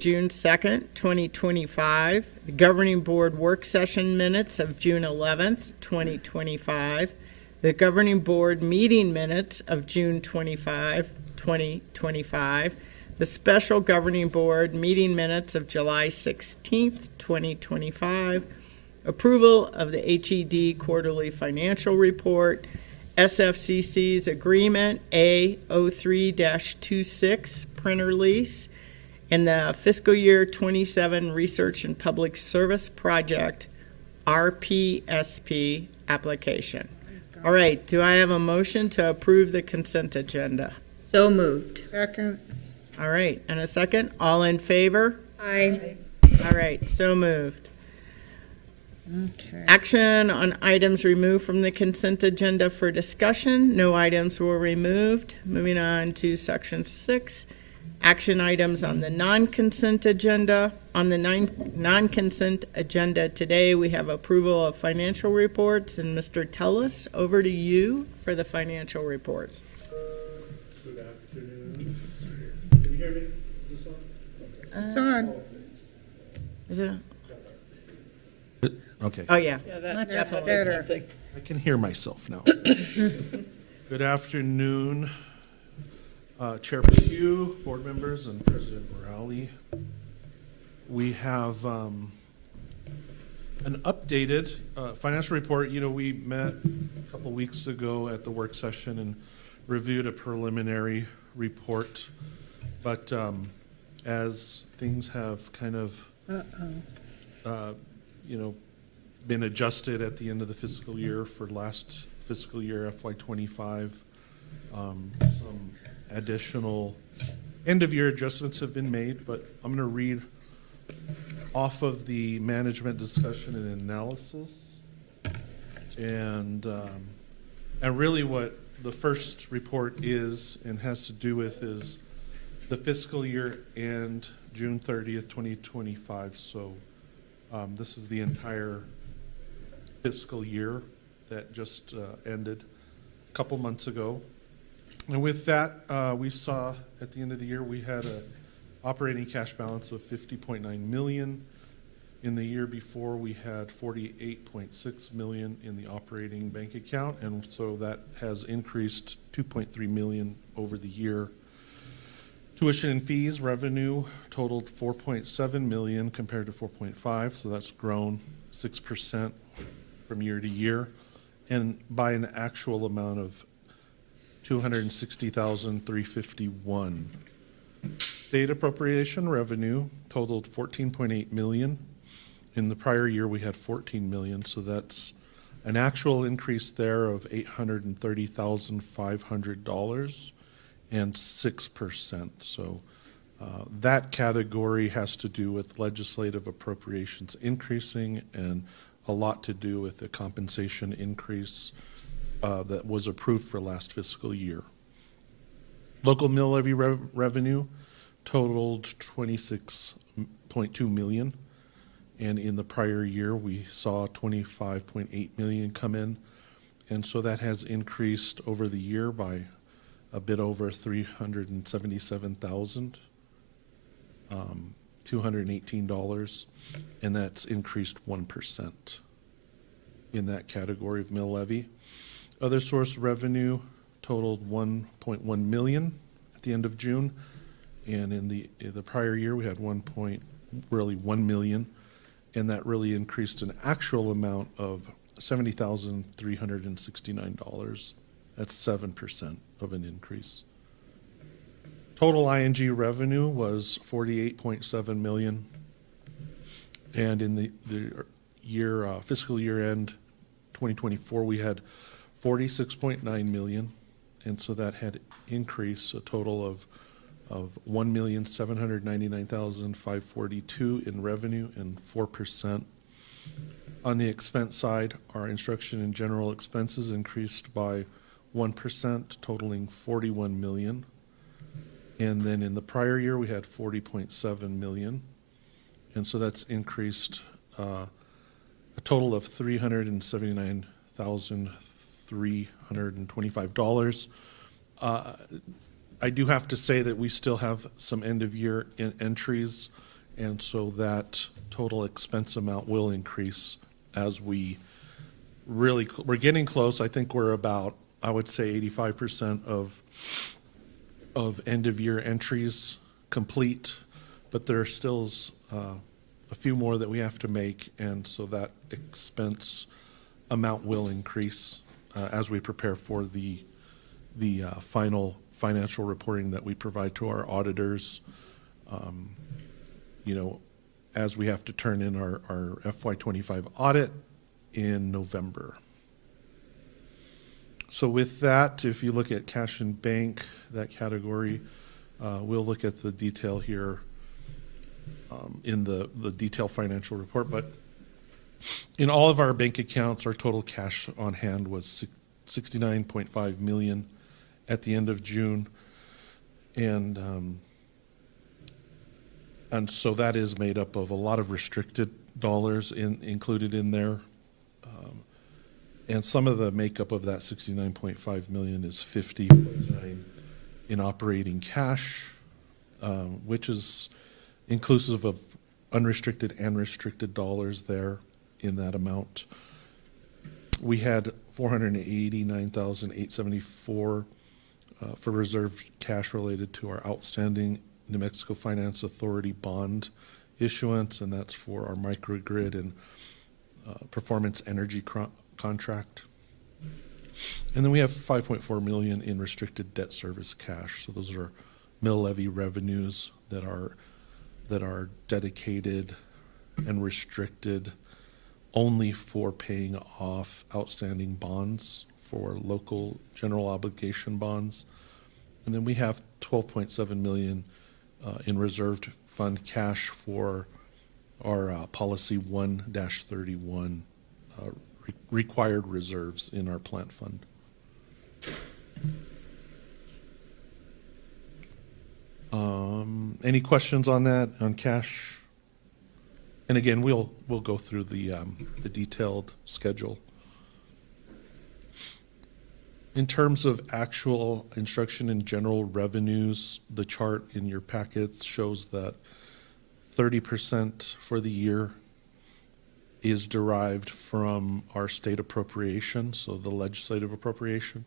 June 2nd, 2025. The Governing Board work session minutes of June 11th, 2025. The Governing Board meeting minutes of June 25, 2025. The Special Governing Board meeting minutes of July 16th, 2025. Approval of the HED Quarterly Financial Report. SFCC's Agreement A03-26 printer lease. And the Fiscal Year 27 Research and Public Service Project RPSP application. All right, do I have a motion to approve the consent agenda? So moved. Second. All right, and a second? All in favor? Aye. All right, so moved. Okay. Action on items removed from the consent agenda for discussion. No items were removed. Moving on to section 6. Action items on the non-consent agenda. On the non-consent agenda today, we have approval of financial reports. And Mr. Tellis, over to you for the financial reports. Good afternoon. Can you hear me? Is this on? It's on. Is it? Okay. Oh, yeah. Much definitely. better. I can hear myself now. Good afternoon, Chair Pugh, board members, and President Morale. We have an updated financial report. You know, we met a couple weeks ago at the work session and reviewed a preliminary report. But as things have kind of, you know, been adjusted at the end of the fiscal year for last fiscal year, FY25, some additional end-of-year adjustments have been made, but I'm going to read off of the management discussion and analysis. And really what the first report is and has to do with is the fiscal year end June 30th, 2025. So this is the entire fiscal year that just ended a couple months ago. And with that, we saw at the end of the year we had an operating cash balance of $50.9 million. In the year before, we had $48.6 million in the operating bank account, and so that has increased $2.3 million over the year. Tuition and fees revenue totaled $4.7 million compared to $4.5, so that's grown 6% from year to year, and by an actual amount of $260,351. State appropriation revenue totaled $14.8 million. In the prior year, we had $14 million, so that's an actual increase there of $830,500 and 6%. So that category has to do with legislative appropriations increasing and a lot to do with the compensation increase that was approved for last fiscal year. Local mill levy revenue totaled $26.2 million, and in the prior year we saw $25.8 million come in, and so that has increased over the year by a bit over $377,218, and that's increased 1% in that category of mill levy. Other source revenue totaled $1.1 million at the end of June, and in the prior year we had $1 million, and that really increased an actual amount of $70,369. That's 7% of an increase. Total ING revenue was $48.7 million, and in the year fiscal year end 2024 we had $46.9 million, and so that had increased a total of $1,799,542 in revenue and 4%. On the expense side, our instruction and general expenses increased by 1%, totaling $41 million. And then in the prior year, we had $40.7 million. And so that's increased a total of $379,325. I do have to say that we still have some end-of-year entries And so that total expense amount will increase as we're getting close. I think we're about, I would say 85% of end of year entries complete, but there still is a few more that we have to make, and so that expense amount will increase as we prepare for the final financial reporting that we provide to our auditors. You know, as we have to turn in our FY25 audit in November. So with that, if you look at cash and bank, that category, we'll look at the detail here in the detailed financial report. But in all of our bank accounts, our total cash on hand was $69.5 million at the end of June. And so that is made up of a lot of restricted dollars included in there. And some of the makeup of that $69.5 million is $50.9 in operating cash, which is inclusive of unrestricted and restricted dollars there in that amount. We had $489,874 for reserved cash related to our outstanding New Mexico Finance Authority bond issuance, and that's for our microgrid and performance energy contract. And then we have $5.4 million in restricted debt service cash. So those are mill levy revenues that are dedicated and restricted only for paying off outstanding bonds, for local general obligation bonds. And then we have $12.7 million in reserved fund cash for our policy 1-31 required reserves in our plant fund. Any questions on that, on cash? And again, we'll go through the detailed schedule. In terms of actual instruction and general revenues, the chart in your packets shows that 30% for the year is derived from our state appropriation, so the legislative appropriation.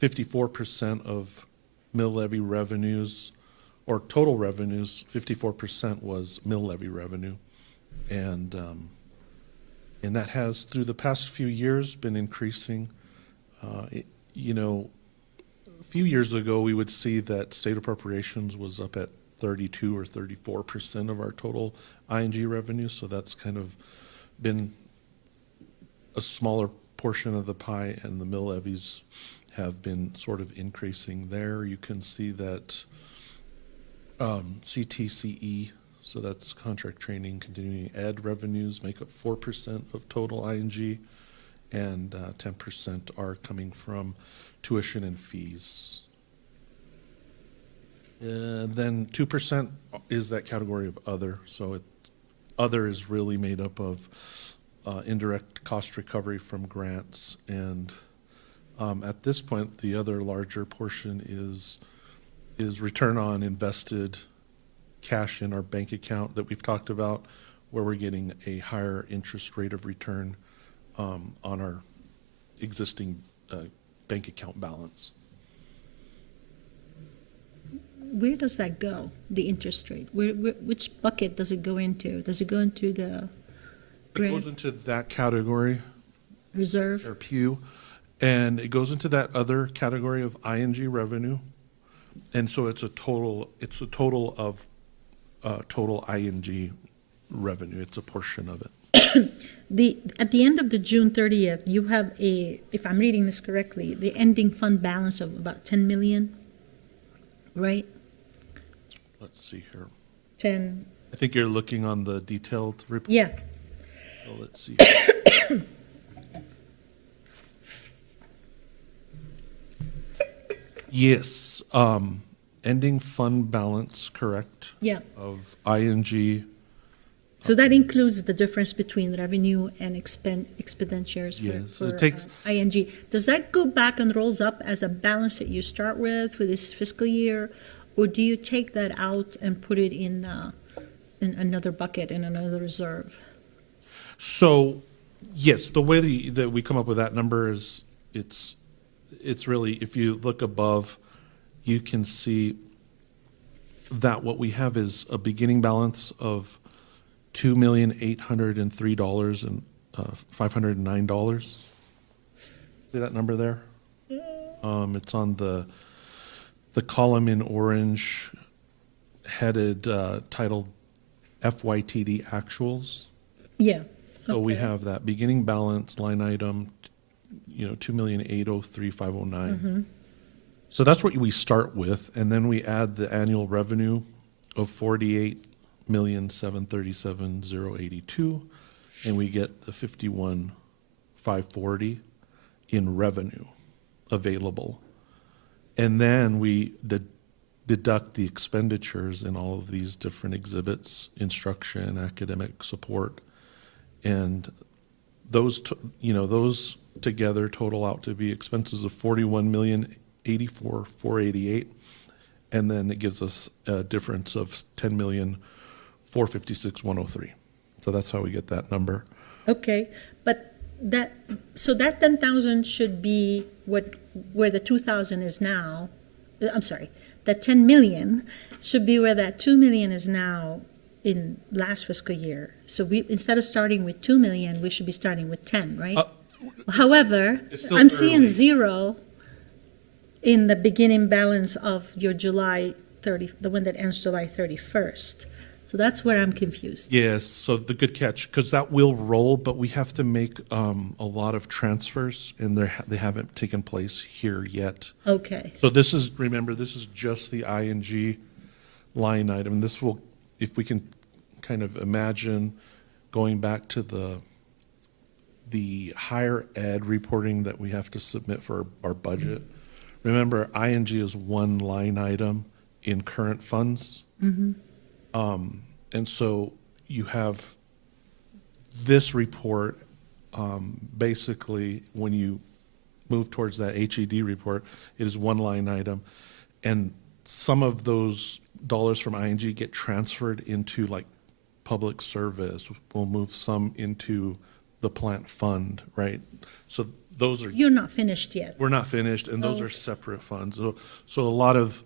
54% of mill levy revenues, or total revenues, 54% was mill levy revenue. And that has, through the past few years, been increasing. You know, a few years ago, we would see that state appropriations was up at 32 or 34% of our total ING revenue. So that's kind of been a smaller portion of the pie, and the mill levies have been sort of increasing there. You can see that CTCE, so that's contract training, continuing ed revenues, make up 4% of total ING, and 10% are coming from tuition and fees. Then 2% is that category of other. So other is really made up of indirect cost recovery from grants. And at this point, the other larger portion is return on invested cash in our bank account that we've talked about, where we're getting a higher interest rate of return on our existing bank account balance. Where does that go, the interest rate? Which bucket does it go into? Does it go into the It goes into that category, reserve? or Pew, and it goes into that other category of ING revenue. And so it's a total of total ING revenue. It's a portion of it. At the end of the June 30th, you have if I'm reading this correctly, the ending fund balance of about 10 million, right? Let's see here. 10. I think you're looking on the detailed report. Yeah. So let's see. Yes, ending fund balance, correct? Yeah. Of ING. So that includes the difference between revenue and expenditures Yes, for it takes- ING. Does that go back and rolls up as a balance that you start with for this fiscal year? Or do you take that out and put it in in another bucket, in another reserve. So, yes, the way that we come up with that number is it's really, if you look above, you can see that what we have is a beginning balance of $2,803,509. See that number there? It's on the column in orange, headed titled FYTD actuals. Yeah. So we okay. have that beginning balance line item, 2,803,509. So that's what we start with, and then we add the annual revenue of 48,737,082, and we get the 51,540 in revenue available. And then we deduct the expenditures in all of these different exhibits, instruction, academic support, and those together total out to be expenses of 41,084,488, and then it gives us a difference of 10,456,103. So that's how we get that number. Okay, but that 10,000 should be where the 2,000 is now. I'm sorry, that 10 million should be where that 2 million is now in last fiscal year. So we, instead of starting with 2 million, we should be starting with 10, right? However, still I'm seeing early. 0 in the beginning balance of your July 30, the one that ends July 31st. So that's where I'm confused. Yes, so the good catch, because that will roll, but we have to make a lot of transfers, and they haven't taken place here yet. Okay, So this is, remember, this is just the ING line item. This will, if we can kind of imagine going back to the higher ed reporting that we have to submit for our budget. Remember, ING is one line item in current funds. And so you have this report, basically, when you move towards that HED report, it is one line item. And some of those dollars from ING get transferred into like public service. We'll move some into the plant fund, right? So those are, you're not finished yet. we're not finished, and those are separate funds. So a lot of,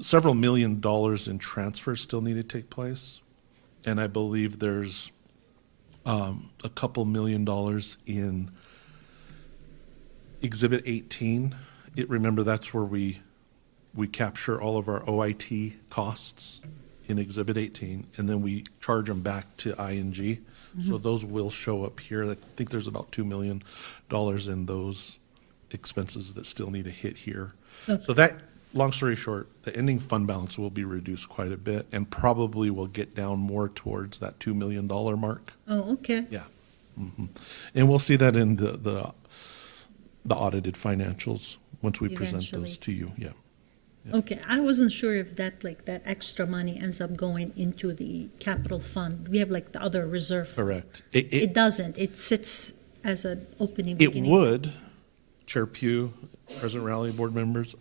several $1 million in transfers still need to take place. And I believe there's a couple $1 million in Exhibit 18. Remember, that's where we capture all of our OIT costs in Exhibit 18, and then we charge them back to ING. So those will show up here. I think there's about $2 million in those expenses that still need to hit here. Okay. So that, long story short, the ending fund balance will be reduced quite a bit, and probably will get down more towards that $2 million mark. Oh, okay. Yeah. And we'll see that in the audited financials once we present Eventually. those to you. Yeah. Okay, I wasn't sure if that extra money ends up going into the capital fund. We have like the other reserve. Correct. It doesn't. It sits as an opening It beginning. would, Chair Pugh, President Rowley, board members,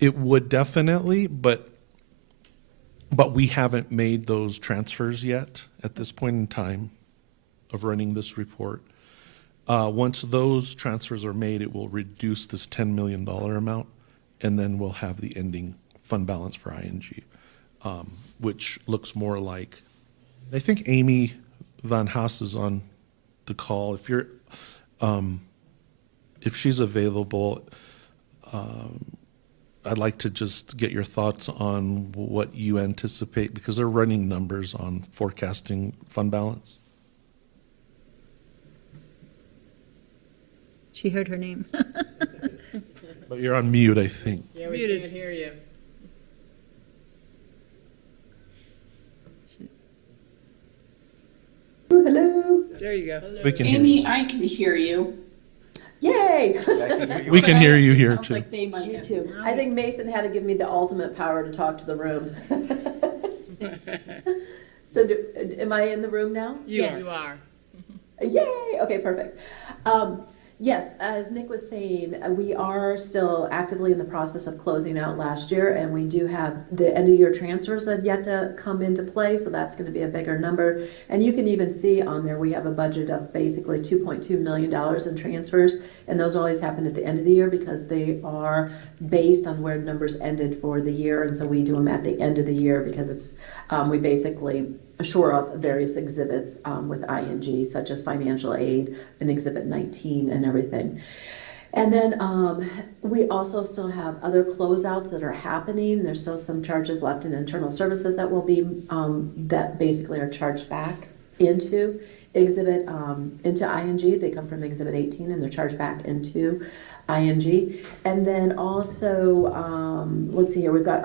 it would definitely, but we haven't made those transfers yet at this point in time of running this report. Once those transfers are made, it will reduce this $10 million amount, and then we'll have the ending fund balance for ING, which looks more like, I think Amy Van Haas is on the call. If she's available, I'd like to just get your thoughts on what you anticipate, because they're running numbers on forecasting fund balance. She heard her name. But you're on mute, I think. Yeah, we can't hear you. Ooh, hello. There you go. We can hear Amy, you. I can hear you. Yay! We can hear you here Sounds too. like they might You have. too. I think Mason had to give me the ultimate power to talk to the room. So am I in the room now? Yes. You are. Yay! Okay, perfect. Yes, as Nick was saying, we are still actively in the process of closing out last year, and we do have the end of year transfers that have yet to come into play, so that's going to be a bigger number. And you can even see on there, we have a budget of basically $2.2 million in transfers, and those always happen at the end of the year because they are based on where numbers ended for the year, and so we do them at the end of the year because it's, we basically shore up various exhibits with ING, such as financial aid and Exhibit 19 and everything. And then we also still have other closeouts that are happening. There's still some charges left in internal services that will be, that basically are charged back into exhibit, into ING. They come from Exhibit 18 and they're charged back into ING. And then also, let's see here, we've got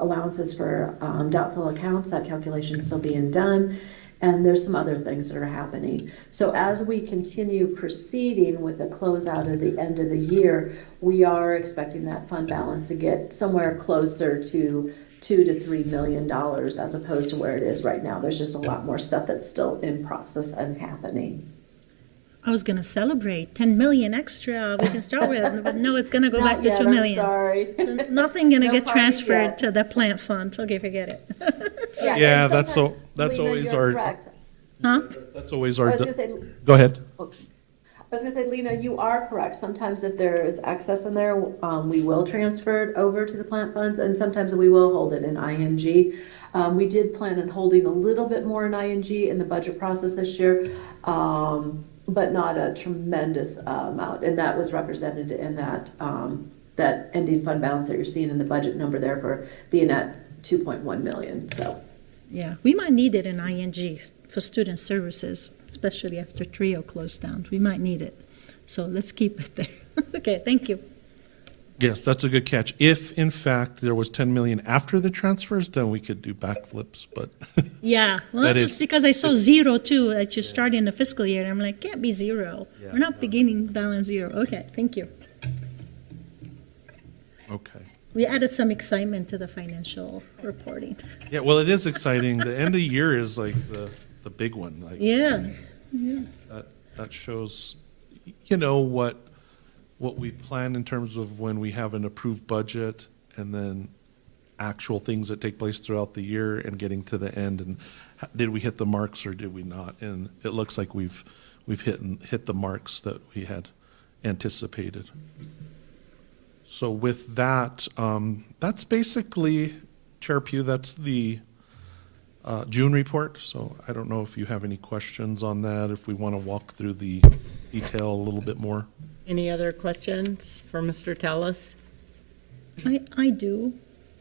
allowances for doubtful accounts. That calculation is still being done. And there's some other things that are happening. So as we continue proceeding with the closeout at the end of the year, we are expecting that fund balance to get somewhere closer to $2 to $3 million as opposed to where it is right now. There's just a lot more stuff that's still in process and happening. I was gonna celebrate 10 million extra we can start with, but no, it's gonna go back Not to yet, 2 I'm million. sorry. So nothing gonna No get parties transferred yet. to the plant fund. Okay, forget it. Yeah, and that's sometimes, that's Lena, always you're our, correct. Huh? that's always I our, was gonna say, go ahead. I was gonna say, Lena, you are correct. Sometimes if there is excess in there, we will transfer it over to the plant funds, and sometimes we will hold it in ING. We did plan on holding a little bit more in ING in the budget process this year, but not a tremendous amount, and that was represented in that that ending fund balance that you're seeing in the budget number there for being at 2.1 million. So. Yeah, we might need it in ING for student services, especially after Trio closed down. We might need it. So let's keep it there. Okay, thank you. Yes, that's a good catch. If in fact there was 10 million after the transfers, then we could do backflips, but Yeah, well, That just is- because I saw zero too at your starting the fiscal year, and I'm like, can't be zero. Yeah, We're not beginning balance zero. Okay, thank you. okay. We added some excitement to the financial reporting. Yeah, well, it is exciting. The end of the year is like the big one. Like Yeah, that shows, you know, what we've planned in terms of when we have an approved budget and then actual things that take place throughout the year and getting to the end and did we hit the marks or did we not? And it looks like we've hit the marks that we had anticipated. So with that, that's basically, Chair Pugh, that's the June report. So I don't know if you have any questions on that, if we want to walk through the detail a little bit more. Any other questions for Mr. Tellis? I do.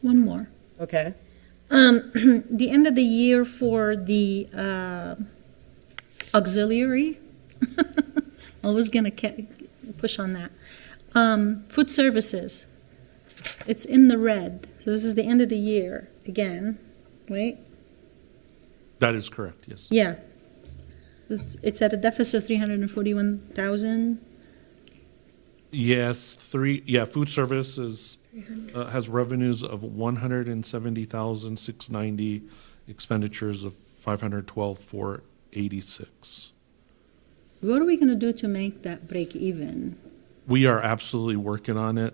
One more. Okay. The end of the year for the auxiliary, I was gonna push on that. Food services, it's in the red. So this is the end of the year again, right? That is correct, yes. Yeah. It's at a deficit of 341,000. Yes, food services has revenues of 170,690, expenditures of 512,486. What are we gonna do to make that break even? We are absolutely working on it.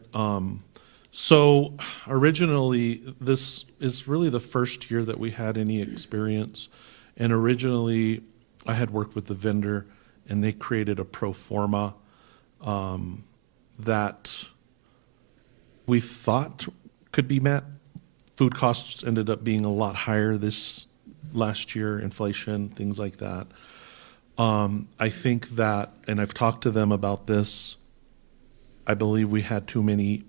So originally, this is really the first year that we had any experience. And originally, I had worked with the vendor, and they created a pro forma that we thought could be met. Food costs ended up being a lot higher this last year, inflation, things like that. I think that, and I've talked to them about this, I believe we had too many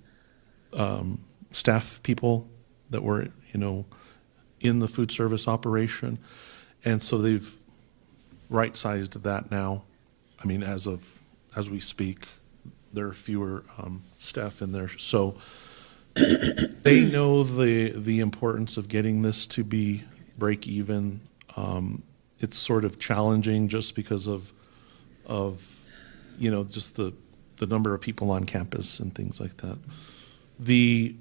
staff people that were, in the food service operation. And so they've right-sized that now. I mean, as we speak, there are fewer staff in there. So they know the importance of getting this to be break even. It's sort of challenging just because of just the number of people on campus and things like that. The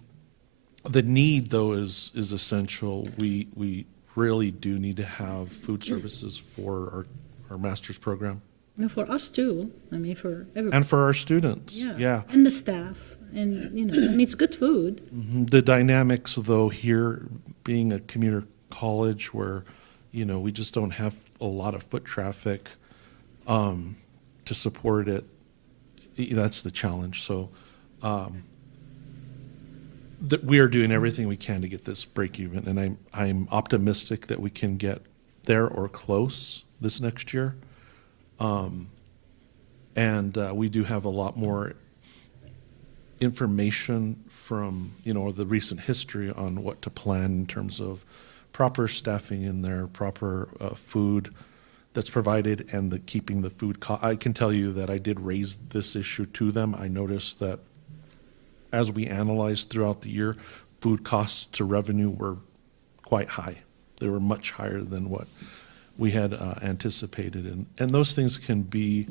need, though, is essential. We really do need to have food services for our master's program. No, for us too. I mean, for everybody. And for our students, yeah. And the staff, and you know, I mean, it's good food. The dynamics, though, here being a commuter college where, you know, we just don't have a lot of foot traffic to support it. That's the challenge. So we are doing everything we can to get this break even, and I'm optimistic that we can get there or close this next year. And we do have a lot more information from, you know, the recent history on what to plan in terms of proper staffing in there, proper food that's provided, and keeping the food I can tell you that I did raise this issue to them. I noticed that as we analyzed throughout the year, food costs to revenue were quite high. They were much higher than what we had anticipated. And those things can be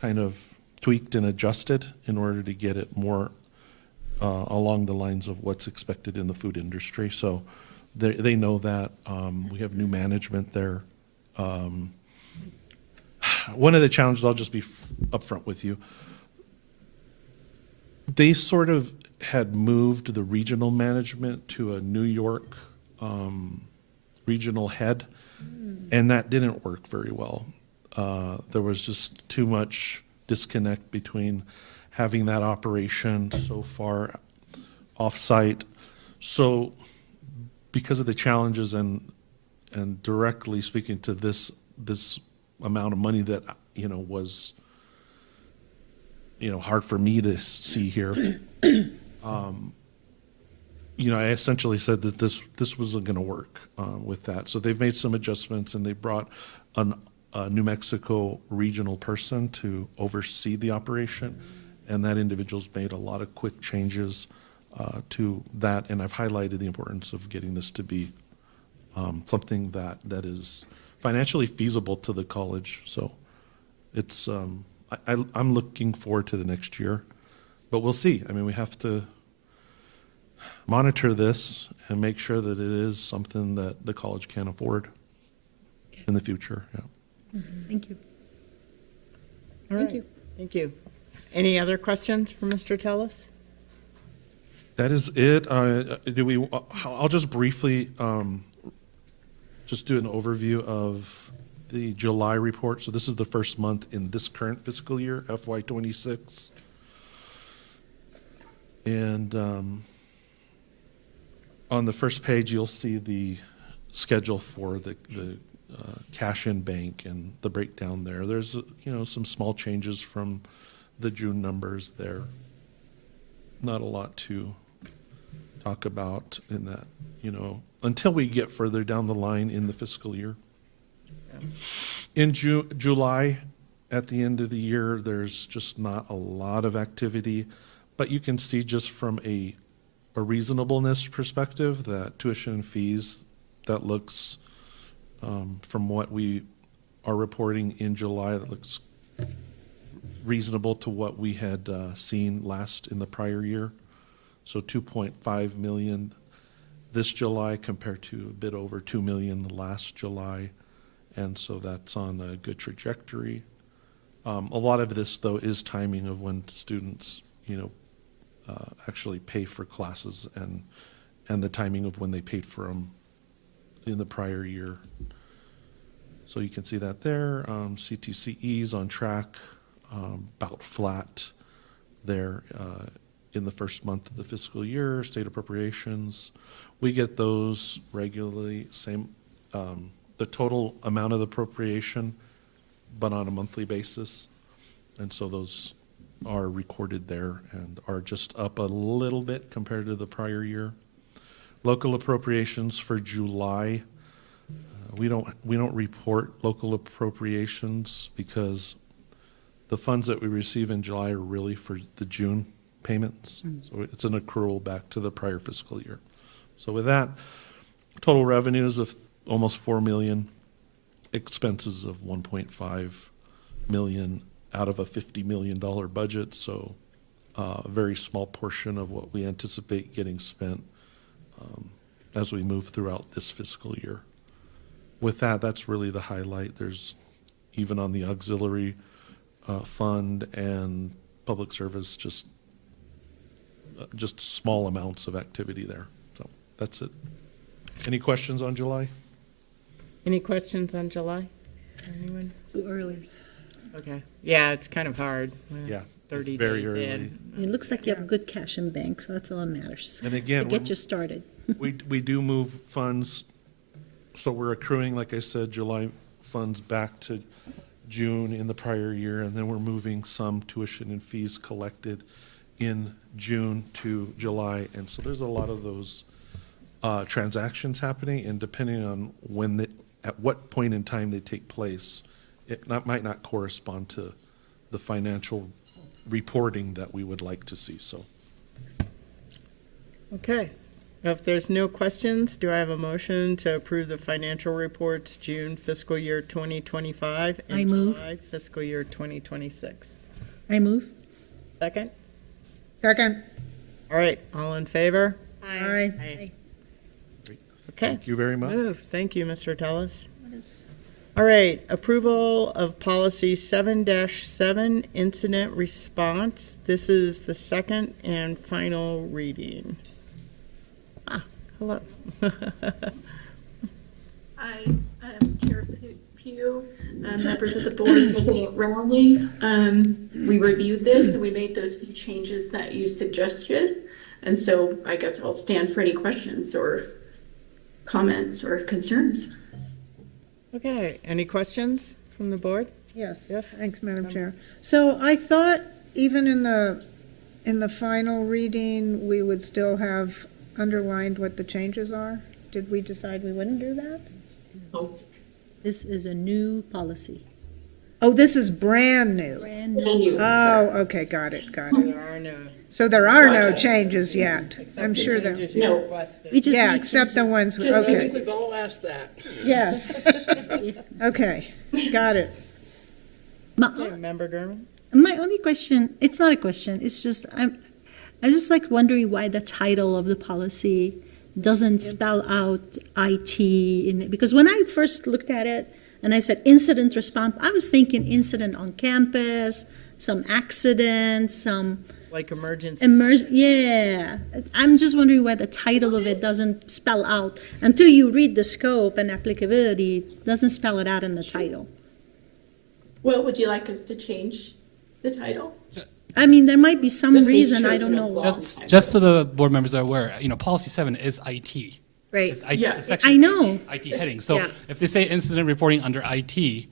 kind of tweaked and adjusted in order to get it more along the lines of what's expected in the food industry. So they know that. We have new management there. One of the challenges, I'll just be upfront with you, they sort of had moved the regional management to a New York regional head, and that didn't work very well. There was just too much disconnect between having that operation so far off-site. So because of the challenges and directly speaking to this amount of money that, you know, was, you know, hard for me to see here, you know, I essentially said that this wasn't going to work with that. So they've made some adjustments, and they brought a New Mexico regional person to oversee the operation, and that individual's made a lot of quick changes to that, and I've highlighted the importance of getting this to be something that is financially feasible to the college. So it's I'm looking forward to the next year, but we'll see. I mean, we have to monitor this and make sure that it is something that the college can afford in the future. Yeah. Thank you. All Thank right. you. Thank you. Any other questions for Mr. Tellis? That is it. I'll just briefly just do an overview of the July report. So this is the first month in this current fiscal year, FY26. And on the first page, you'll see the schedule for the cash in bank and the breakdown there. There's, you know, some small changes from the June numbers there. Not a lot to talk about in that, you know, until we get further down the line in the fiscal year. In July, at the end of the year, there's just not a lot of activity, but you can see just from a reasonableness perspective that tuition and fees, that looks, from what we are reporting in July, that looks reasonable to what we had seen last in the prior year. So 2.5 million this July compared to a bit over 2 million last July. And so that's on a good trajectory. A lot of this, though, is timing of when students, you know, actually pay for classes and the timing of when they paid for them in the prior year. So you can see that there. CTCE's on track, about flat there in the first month of the fiscal year. State appropriations, we get those regularly, same, the total amount of the appropriation, but on a monthly basis. And so those are recorded there and are just up a little bit compared to the prior year. Local appropriations for July, we don't report local appropriations because the funds that we receive in July are really for the June payments. So it's an accrual back to the prior fiscal year. So with that, total revenues of almost 4 million, expenses of 1.5 million out of a $50 million budget. So a very small portion of what we anticipate getting spent as we move throughout this fiscal year. With that, that's really the highlight. There's, even on the auxiliary fund and public service, just small amounts of activity there. So that's it. Any questions on July? Any questions on July? Anyone? Too early. Okay. Yeah, it's kind of hard. Yeah, 30 it's very days early. in. It looks like you have good cash in bank, so that's all that matters. And again, To get you started. we do move funds, so we're accruing, like I said, July funds back to June in the prior year, and then we're moving some tuition and fees collected in June to July. And so there's a lot of those transactions happening, and depending on at what point in time they take place, might not correspond to the financial reporting that we would like to see, so. Okay. If there's no questions, do I have a motion to approve the financial reports June fiscal year 2025 I and move. July fiscal year 2026? I move. Second? Second. All right, all in favor? Aye. Okay. Thank you very much. Moved. Thank you, Mr. Tellis. All right, approval of policy 7-7, incident response. This is the second and final reading. Hello. I am Chair Pugh, members of the board, President Rowley. We reviewed this and we made those few changes that you suggested. And so I guess I'll stand for any questions or comments or concerns. Okay, any questions from the board? Yes. Yes. Thanks, Madam Chair. So I thought even in the final reading, we would still have underlined what the changes are. Did we decide we wouldn't do that? Oh, This is a new policy. Oh, this is brand new. Brand new. menu, Oh, sir. okay, got it. There are no. So there are no Gotcha. changes yet. I'm sure that, Changes you No. requested. We just yeah, made except the changes. ones, Just okay, use yes. Okay, got it. Okay, Member Gurman? My only question, it's not a question, it's just, I'm just like wondering why the title of the policy doesn't spell out IT in it. Because when I first looked at it and I said incident response, I was thinking incident on campus, some accident, some Like emergency. yeah. I'm just wondering why the title of it doesn't spell out, until you read the scope and applicability, it doesn't spell it out in the title. Well, would you like us to change the title? I mean, there might be some This was reason, I don't chosen know a why. long Just, time just so ago. the board members are aware, policy 7 is IT. Right. It's IT, Yeah. the section I is know. IT heading. So Yeah. if they say incident reporting under IT,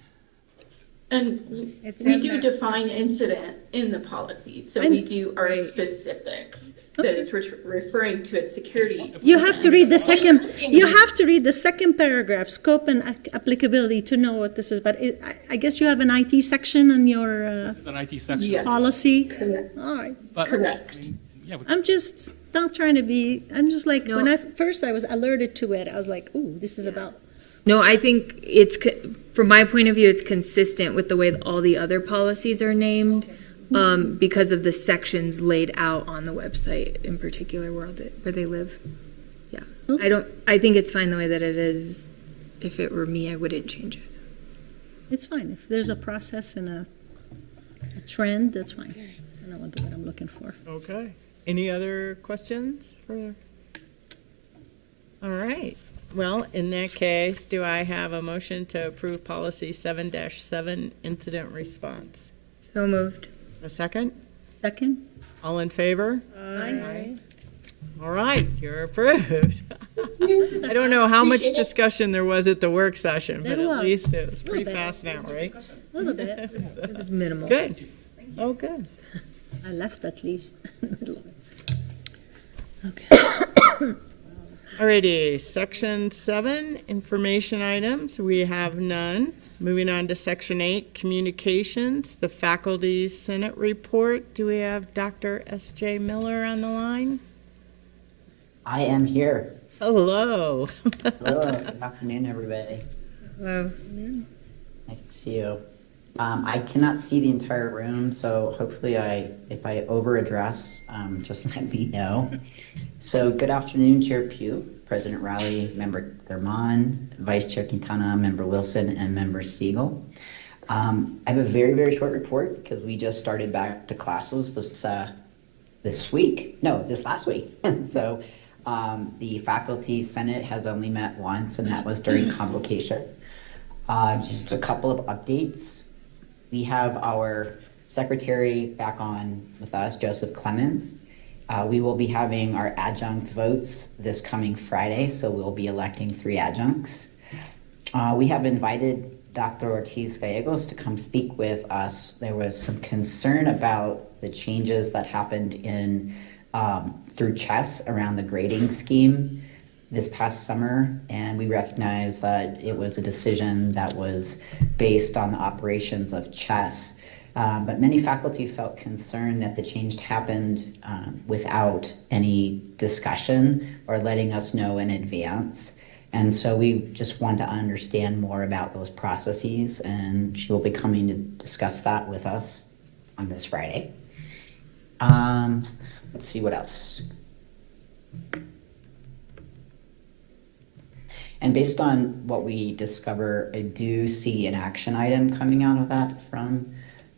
And It's we in do there. define incident in the policy, so are Right. specific. That it's referring to a security. You have to read the second, event. you have to read the second paragraph, scope and applicability, to know what this is. But I guess you have an IT section in your this is an IT section. Yeah. policy. Correct. All right. But, Correct. yeah, we- I'm just not trying to be, I'm just like, No. when I first I was alerted to it, I was like, ooh, this is about, No, I think it's, from my point of view, it's consistent with the way all the other policies are named, because of the sections laid out on the website, in particular where they live. Yeah, I think it's fine the way that it is. If it were me, I wouldn't change it. it's fine. If there's a process and a trend, that's fine. I know what I'm looking for. Okay. Any other questions for? All right. Well, in that case, do I have a motion to approve policy 7-7, incident response? So moved. A second? Second? All in favor? Aye. All right, you're approved. I don't know how much discussion there was at the work session, but There at was. least it was pretty bit. fast now, right? A little bit. It was minimal. Good. Oh, good. I left at least. Okay. Alrighty, section 7, information items, we have none. Moving on to section 8, communications, the faculty senate report. Do we have Dr. S.J. Miller on the line? I am here. Hello. Hello, good afternoon, everybody. Wow. Nice to see you. I cannot see the entire room, so hopefully if I over-address, just let me know. So good afternoon, Chair Pugh, President Rowley, Member Thurman, Vice Chair Quintana, Member Wilson, and Member Siegel. I have a very, very short report because we just started back to classes this last week. So the faculty senate has only met once, and that was during convocation. Just a couple of updates. We have our secretary back on with us, Joseph Clemens. We will be having our adjunct votes this coming Friday, so we'll be electing 3 adjuncts. We have invited Dr. Ortiz Gallegos to come speak with us. There was some concern about the changes that happened in through CHESS around the grading scheme this past summer, and we recognize that it was a decision that was based on the operations of CHESS. But many faculty felt concerned that the change happened without any discussion or letting us know in advance. And so we just want to understand more about those processes, and she will be coming to discuss that with us on this Friday. Let's see what else. And based on what we discover, I do see an action item coming out of that from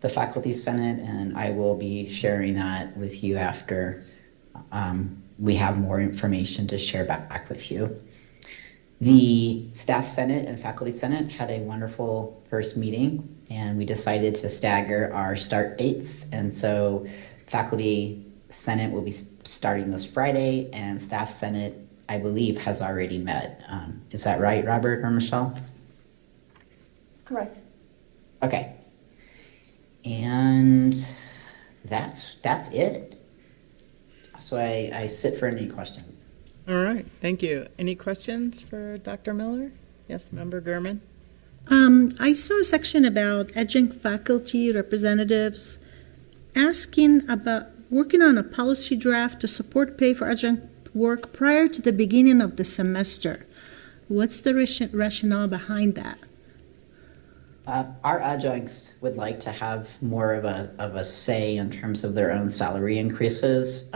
the Faculty Senate, and I will be sharing that with you after we have more information to share back with you. The Staff Senate and Faculty Senate had a wonderful first meeting, and we decided to stagger our start dates. And so Faculty Senate will be starting this Friday, and Staff Senate, I believe, has already met. Is that right, Robert or Michelle? That's correct. Okay. And that's it. So I sit for any questions. All right, thank you. Any questions for Dr. Miller? Yes, Member Gurman? I saw a section about adjunct faculty representatives asking about working on a policy draft to support pay for adjunct work prior to the beginning of the semester. What's the rationale behind that? Our adjuncts would like to have more of a say in terms of their own salary increases.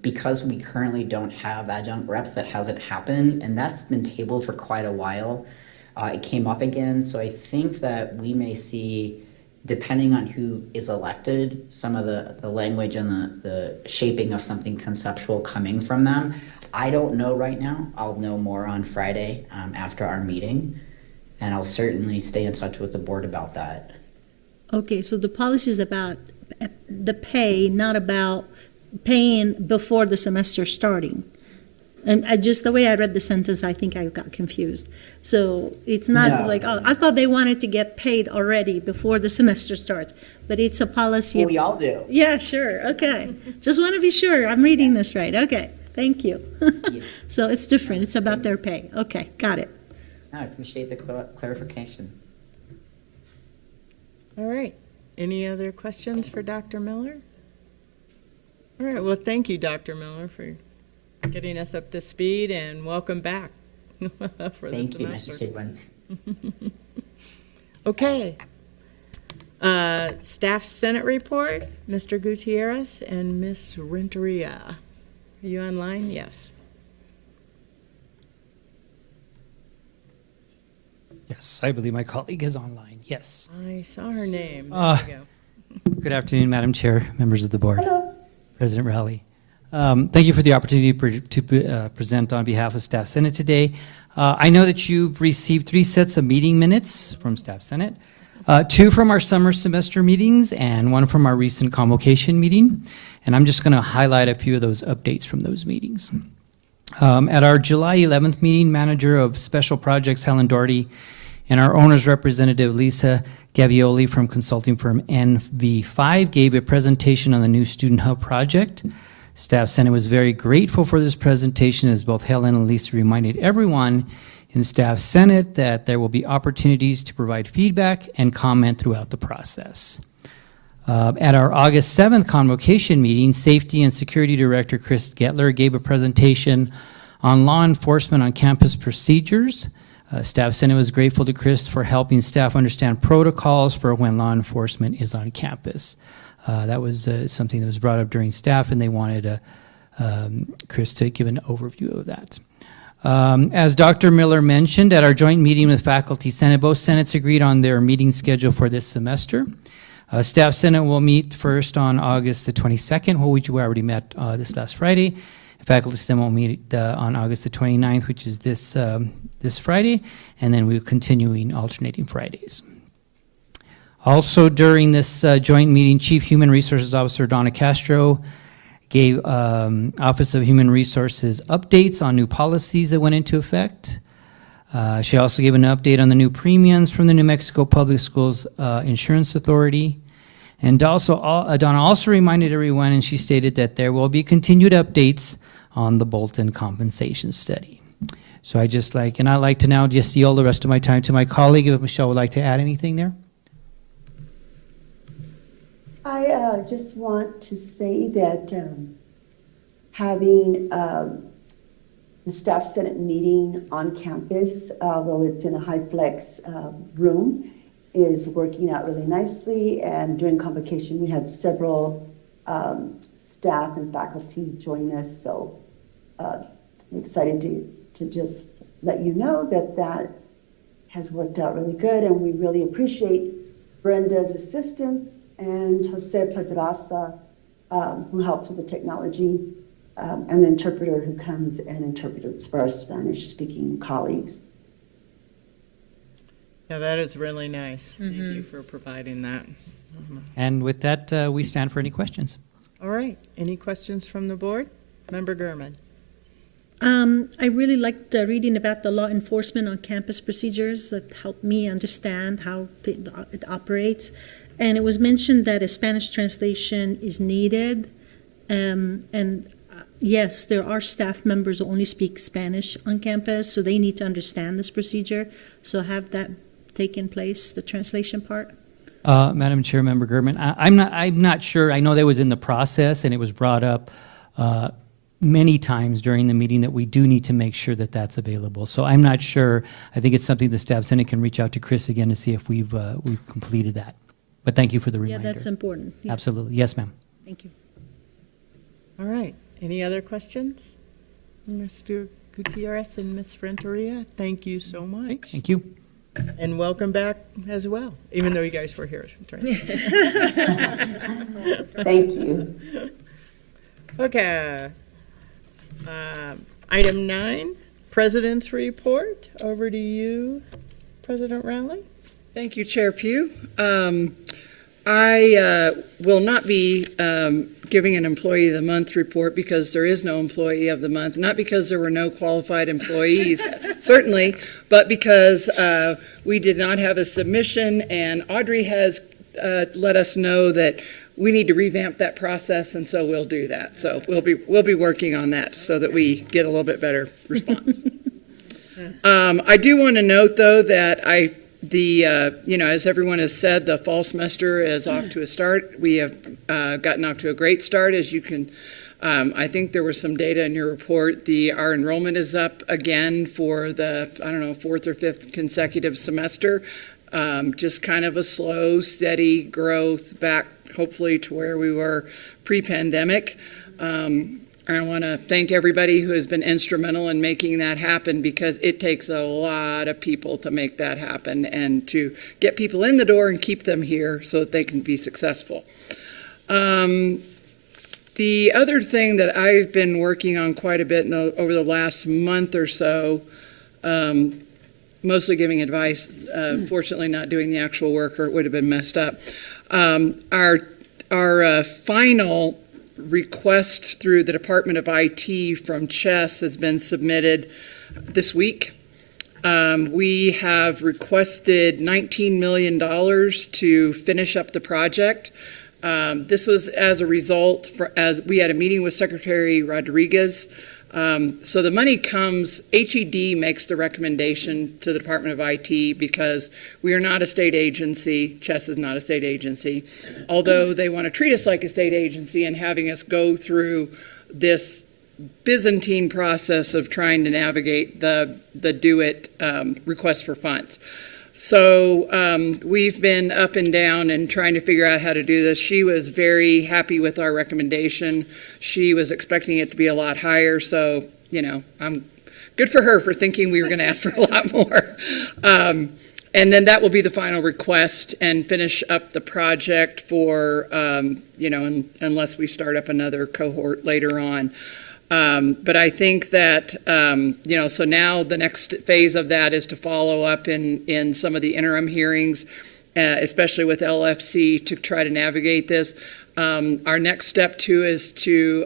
Because we currently don't have adjunct reps, that hasn't happened, and that's been tabled for quite a while. It came up again, so I think that we may see, depending on who is elected, some of the language and the shaping of something conceptual coming from them. I don't know right now. I'll know more on Friday after our meeting. And I'll certainly stay in touch with the board about that. Okay, so the policy is about the pay, not about paying before the semester starting. And just the way I read the sentence, I think I got confused. So it's not like, oh, I thought they wanted to get paid already before the semester starts, but it's a policy. Well, we all do. Yeah, sure, okay. Just want to be sure I'm reading this right. Okay, thank you. Yeah. So it's different, it's about their pay. Okay, got it. I appreciate the clarification. All right. Any other questions for Dr. Miller? All right. Well, thank you, Dr. Miller, for getting us up to speed, and welcome back for Thank the you. Nice to see semester. everyone. Okay. Staff Senate report, Mr. Gutierrez and Ms. Renteria. Are you online? Yes. Yes, I believe my colleague is online. Yes. I saw her name. There we go. Good afternoon, Madam Chair, members of the board. Hello. President Rowley. Thank you for the opportunity to present on behalf of Staff Senate today. I know that you've received 3 sets of meeting minutes from Staff Senate, 2 from our summer semester meetings and 1 from our recent convocation meeting. And I'm just going to highlight a few of those updates from those meetings. At our July 11th meeting, Manager of Special Projects Helen Doherty and our owner's representative Lisa Gavioli from consulting firm NV5 gave a presentation on the new Student Hub project. Staff Senate was very grateful for this presentation, as both Helen and Lisa reminded everyone in Staff Senate that there will be opportunities to provide feedback and comment throughout the process. At our August 7th convocation meeting, Safety and Security Director Chris Gettler gave a presentation on law enforcement on campus procedures. Staff Senate was grateful to Chris for helping staff understand protocols for when law enforcement is on campus. That was something that was brought up during staff, and they wanted Chris to give an overview of that. As Dr. Miller mentioned, at our joint meeting with Faculty Senate, both Senates agreed on their meeting schedule for this semester. Staff Senate will meet first on August the 22nd, which we already met this last Friday. Faculty Senate will meet on August the 29th, which is this Friday, and then we're continuing alternating Fridays. Also during this joint meeting, Chief Human Resources Officer Donna Castro gave Office of Human Resources updates on new policies that went into effect. She also gave an update on the new premiums from the New Mexico Public Schools Insurance Authority. And Donna also reminded everyone, and she stated that there will be continued updates on the Bolton compensation study. So I'd like to now just yield the rest of my time to my colleague, if Michelle would like to add anything there. I just want to say that having the Staff Senate meeting on campus, although it's in a high-flex room, is working out really nicely. And during convocation, we had several staff and faculty join us. So I'm excited to just let you know that has worked out really good. And we really appreciate Brenda's assistance and Jose Pedraza, who helps with the technology, and the interpreter who comes and interprets for our Spanish-speaking colleagues. Yeah, that is really nice. Thank you for providing that. And with that, we stand for any questions. All right. Any questions from the board? Member Gurman. I really liked reading about the law enforcement on campus procedures that helped me understand how it operates. And it was mentioned that a Spanish translation is needed. Yes, there are staff members who only speak Spanish on campus, so they need to understand this procedure. So have that taken place, the translation part? Madam Chair, Member Gurman, I'm not sure. I know that was in the process, and it was brought up many times during the meeting that we do need to make sure that that's available. So I'm not sure. I think it's something the Staff Senate can reach out to Chris again to see if we've completed that. But thank you for the reminder. Yeah, that's important. Yeah. Absolutely. Yes, ma'am. Thank you. All right. Any other questions? Mr. Gutierrez and Ms. Renteria, thank you so much. Thank you. And welcome back as well, even though you guys were here. Thank you. Okay. Item 9, President's Report. Over to you, President Rowley. Thank you, Chair Pugh. I will not be giving an Employee of the Month report because there is no Employee of the Month, not because there were no qualified employees, certainly, but because we did not have a submission, and Audrey has let us know that we need to revamp that process, and so we'll do that. So we'll be working on that so that we get a little bit better response. I do want to note, though, that as everyone has said, the fall semester is off to a start. We have gotten off to a great start, as you can. I think there was some data in your report. Our enrollment is up again for the, fourth or fifth consecutive semester. Just kind of a slow, steady growth back, hopefully, to where we were pre-pandemic. I want to thank everybody who has been instrumental in making that happen, because it takes a lot of people to make that happen and to get people in the door and keep them here so that they can be successful. The other thing that I've been working on quite a bit over the last month or so, mostly giving advice, fortunately not doing the actual work, or it would have been messed up. Our final request through the Department of IT from Chess has been submitted this week. We have requested $19 million to finish up the project. This was as a result, as we had a meeting with Secretary Rodriguez. So the money comes, HED makes the recommendation to the Department of IT, because we are not a state agency. Chess is not a state agency. Although they want to treat us like a state agency and having us go through this Byzantine process of trying to navigate the do-it request for funds. So we've been up and down and trying to figure out how to do this. She was very happy with our recommendation. She was expecting it to be a lot higher, so, I'm good for her for thinking we were going to ask for a lot more. And then that will be the final request and finish up the project for, unless we start up another cohort later on. But I think that, so now the next phase of that is to follow up in some of the interim hearings, especially with LFC, to try to navigate this. Our next step, too, is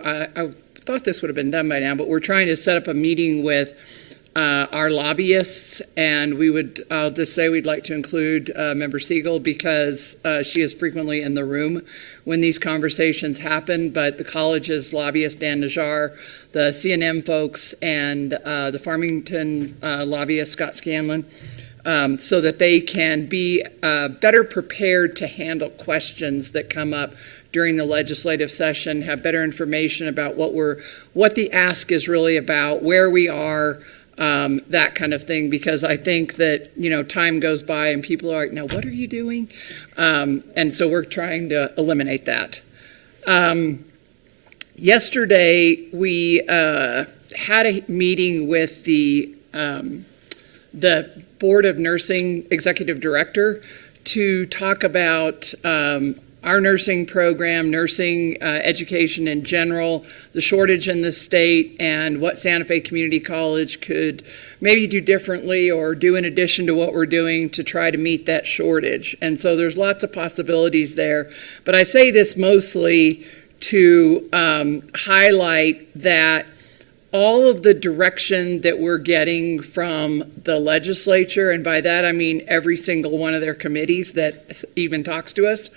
I thought this would have been done by now, but we're trying to set up a meeting with our lobbyists, and I'll just say we'd like to include Member Siegel because she is frequently in the room when these conversations happen, but the college's lobbyist, Dan Najjar, the CNM folks, and the Farmington lobbyist, Scott Scanlon, so that they can be better prepared to handle questions that come up during the legislative session, have better information about what the ask is really about, where we are, that kind of thing, because I think that, time goes by and people are like, now what are you doing? And so we're trying to eliminate that. Yesterday, we had a meeting with the Board of Nursing Executive Director to talk about our nursing program, nursing education in general, the shortage in the state, and what Santa Fe Community College could maybe do differently or do in addition to what we're doing to try to meet that shortage. And so there's lots of possibilities there. But I say this mostly to highlight that all of the direction that we're getting from the legislature, and by that I mean every single one of their committees that even talks to us,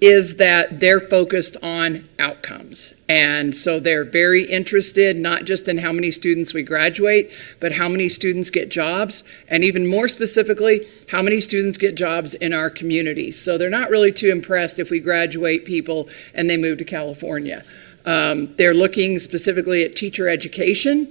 is that they're focused on outcomes. And so they're very interested not just in how many students we graduate, but how many students get jobs, and even more specifically, how many students get jobs in our communities. So they're not really too impressed if we graduate people and they move to California. They're looking specifically at teacher education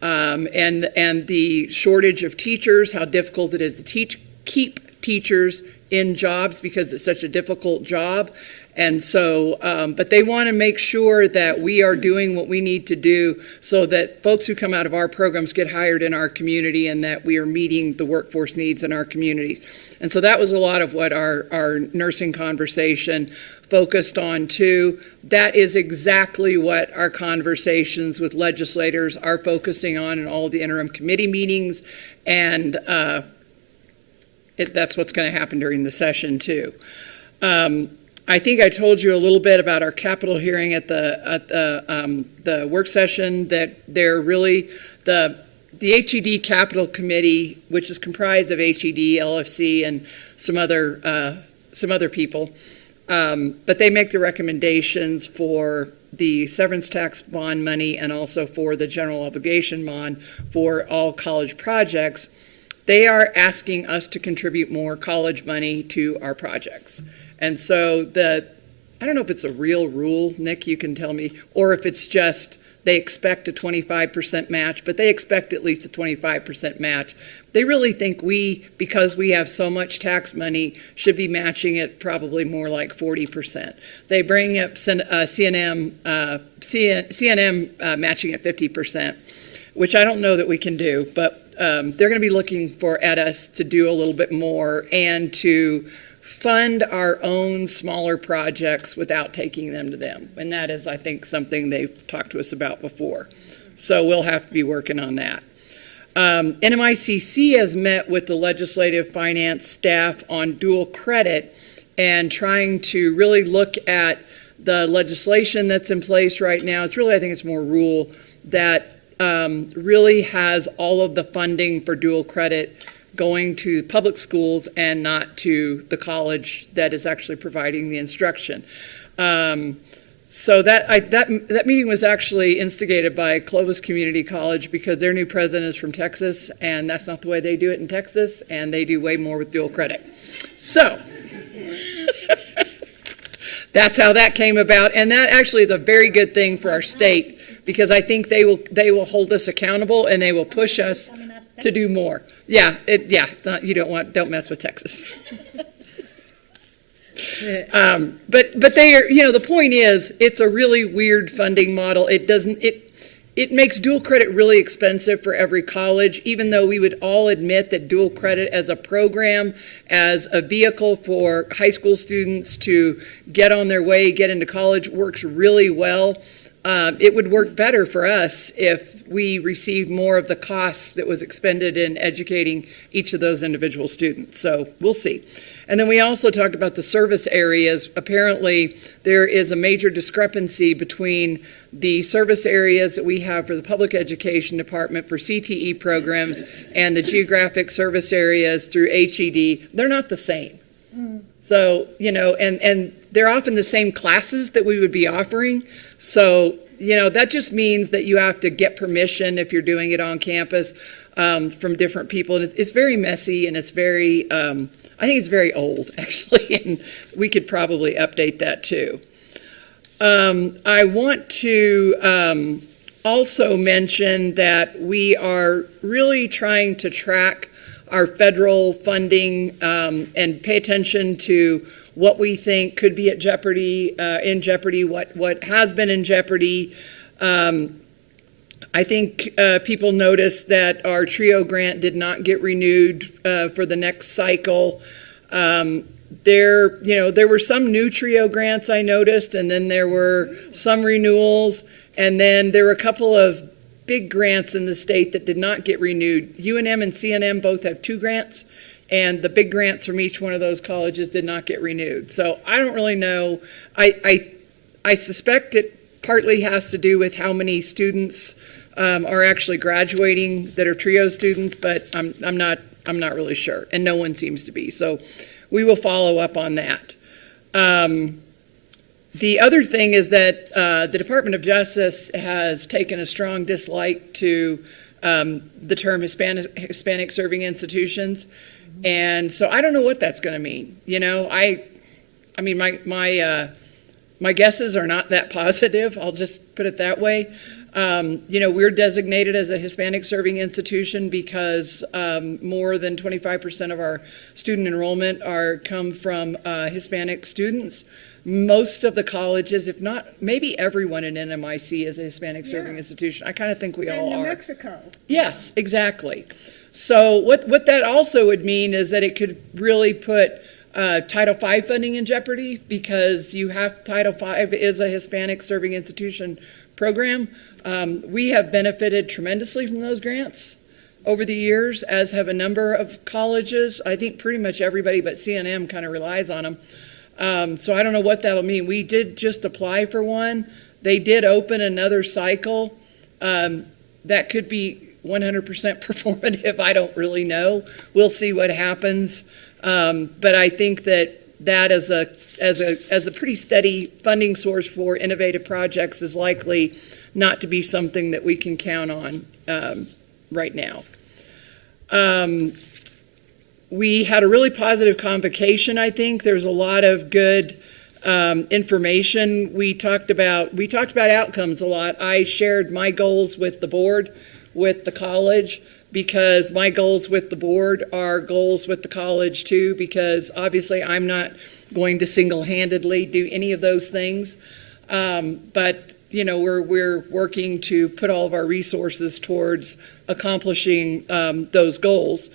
and the shortage of teachers, how difficult it is to keep teachers in jobs because it's such a difficult job. And so, but they want to make sure that we are doing what we need to do so that folks who come out of our programs get hired in our community and that we are meeting the workforce needs in our communities. And so that was a lot of what our nursing conversation focused on too. That is exactly what our conversations with legislators are focusing on in all the interim committee meetings, and that's what's going to happen during the session too. I think I told you a little bit about our capital hearing at the work session, that they're really the HED Capital Committee, which is comprised of HED, LFC, and some other people. But they make the recommendations for the severance tax bond money and also for the general obligation bond for all college projects. They are asking us to contribute more college money to our projects. And so I don't know if it's a real rule, Nick, you can tell me, or if it's just they expect a 25% match, but they expect at least a 25% match. They really think because we have so much tax money, should be matching it probably more like 40%. They bring up CNM matching at 50%, which I don't know that we can do, but they're going to be looking at us to do a little bit more and to fund our own smaller projects without taking them to them. And that is, I think, something they've talked to us about before. So we'll have to be working on that. NMICC has met with the legislative finance staff on dual credit and trying to really look at the legislation that's in place right now. I think it's more rule that really has all of the funding for dual credit going to public schools and not to the college that is actually providing the instruction. So that meeting was actually instigated by Clovis Community College because their new president is from Texas, and that's not the way they do it in Texas, and they do way more with dual credit. So that's how that came about, and that actually is a very good thing for our state because I think they will hold us accountable and they will push us to do more. Yeah, don't mess with Texas. But they are, the point is, it's a really weird funding model. it makes dual credit really expensive for every college, even though we would all admit that dual credit as a program, as a vehicle for high school students to get on their way, get into college, works really well. It would work better for us if we received more of the costs that was expended in educating each of those individual students. So we'll see. And then we also talked about the service areas. Apparently, there is a major discrepancy between the service areas that we have for the public education department for CTE programs and the geographic service areas through HED. They're not the same. So, you know, and they're often the same classes that we would be offering. So, you know, that just means that you have to get permission if you're doing it on campus from different people. And it's very messy, and it's very, I think it's very old, actually, and we could probably update that too. I want to also mention that we are really trying to track our federal funding and pay attention to what we think could be at jeopardy, in jeopardy, what has been in jeopardy. I think people noticed that our TRIO grant did not get renewed for the next cycle. There were some new TRIO grants I noticed, and then there were some renewals, and then there were a couple of big grants in the state that did not get renewed. UNM and CNM both have 2 grants, and the big grants from each one of those colleges did not get renewed. So I don't really know. I suspect it partly has to do with how many students are actually graduating that are TRIO students, but I'm not really sure, and no one seems to be. So we will follow up on that. The other thing is that the Department of Justice has taken a strong dislike to the term Hispanic serving institutions, and so I don't know what that's going to mean. You know, I mean, my guesses are not that positive. I'll just put it that way. You know, we're designated as a Hispanic serving institution because more than 25% of our student enrollment come from Hispanic students. Most of the colleges, if not maybe everyone in NMIC, is a Hispanic serving institution. I kind of think we all are. New Mexico. Yes, exactly. So what that also would mean is that it could really put Title V funding in jeopardy, because you have Title V is a Hispanic serving institution program. We have benefited tremendously from those grants over the years, as have a number of colleges. I think pretty much everybody but CNM kind of relies on them. So I don't know what that'll mean. We did just apply for one. They did open another cycle. That could be 100% performative. I don't really know. We'll see what happens. But I think that as a pretty steady funding source for innovative projects is likely not to be something that we can count on right now. We had a really positive convocation, I think. There's a lot of good information. We talked about outcomes a lot. I shared my goals with the board, with the college, because my goals with the board are goals with the college too, because obviously I'm not going to single-handedly do any of those things. But you know, we're working to put all of our resources towards accomplishing those goals.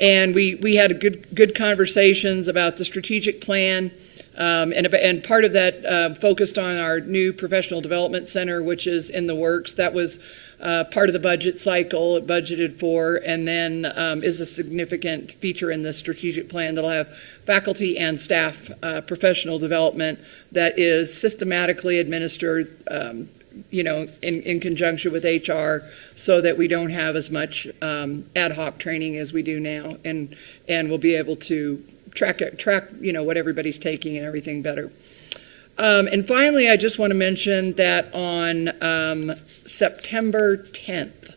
And we had good conversations about the strategic plan, and part of that focused on our new professional development center, which is in the works. That was part of the budget cycle, budgeted for, and then is a significant feature in the strategic plan that'll have faculty and staff professional development that is systematically administered, you know, in conjunction with HR, so that we don't have as much ad hoc training as we do now, and we'll be able to track you know, what everybody's taking and everything better. And finally, I just want to mention that on September 10th,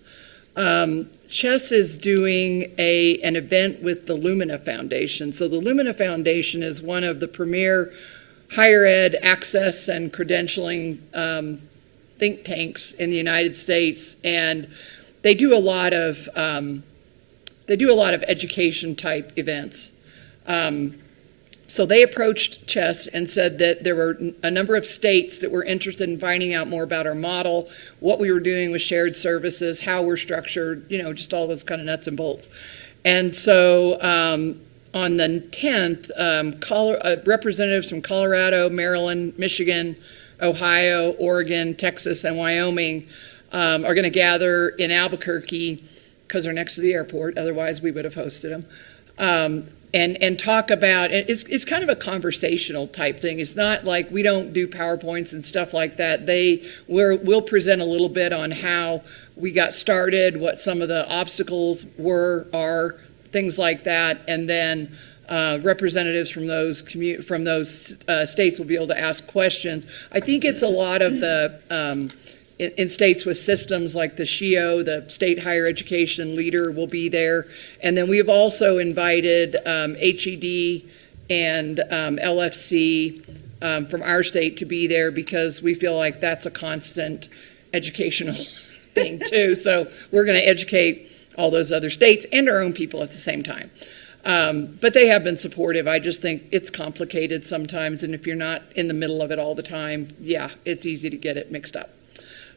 Chess is doing an event with the Lumina Foundation. So the Lumina Foundation is one of the premier higher ed access and credentialing think tanks in the United States, and they do a lot of education type events. So they approached Chess and said that there were a number of states that were interested in finding out more about our model, what we were doing with shared services, how we're structured, you know, just all those kind of nuts and bolts. And so on the 10th, representatives from Colorado, Maryland, Michigan, Ohio, Oregon, Texas, and Wyoming are going to gather in Albuquerque because they're next to the airport. Otherwise, we would have hosted them. And talk about, it's kind of a conversational type thing. It's not like we don't do PowerPoints and stuff like that. We'll present a little bit on how we got started, what some of the obstacles are, things like that, and then representatives from those states will be able to ask questions. I think it's a lot of the in states with systems like the SHIO, the State Higher Education Leader, will be there. And then we have also invited HED and LFC from our state to be there because we feel like that's a constant educational thing too. So we're going to educate all those other states and our own people at the same time. But they have been supportive. I just think it's complicated sometimes. And if you're not in the middle of it all the time, yeah, it's easy to get it mixed up.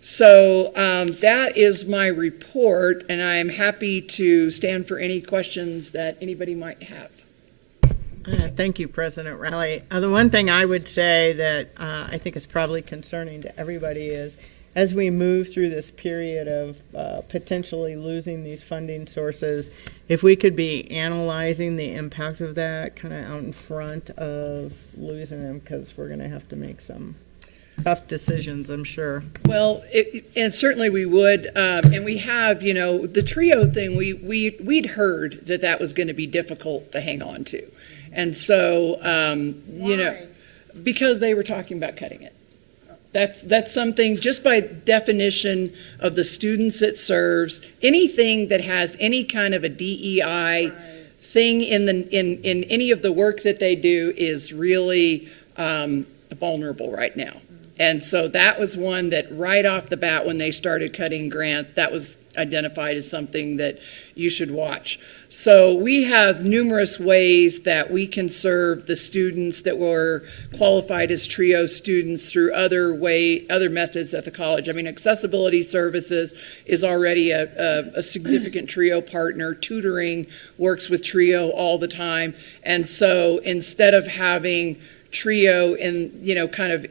So that is my report, and I am happy to stand for any questions that anybody might have. Thank you, President Rowley. The one thing I would say that I think is probably concerning to everybody is, as we move through this period of potentially losing these funding sources, if we could be analyzing the impact of that kind of out in front of losing them, because we're going to have to make some tough decisions, I'm sure. Well, and certainly we would, and we have, you know, the TRIO thing, we'd heard that was going to be difficult to hang on to. And so, you know, because they were talking about cutting it. That's something, just by definition of the students it serves, anything that has any kind of a DEI thing in any of the work that they do is really vulnerable right now. And so that was one that right off the bat when they started cutting grant, that was identified as something that you should watch. So we have numerous ways that we can serve the students that were qualified as TRIO students through other methods at the college. I mean, accessibility services is already a significant TRIO partner. Tutoring works with TRIO all the time. And so instead of having TRIO in, you know, kind of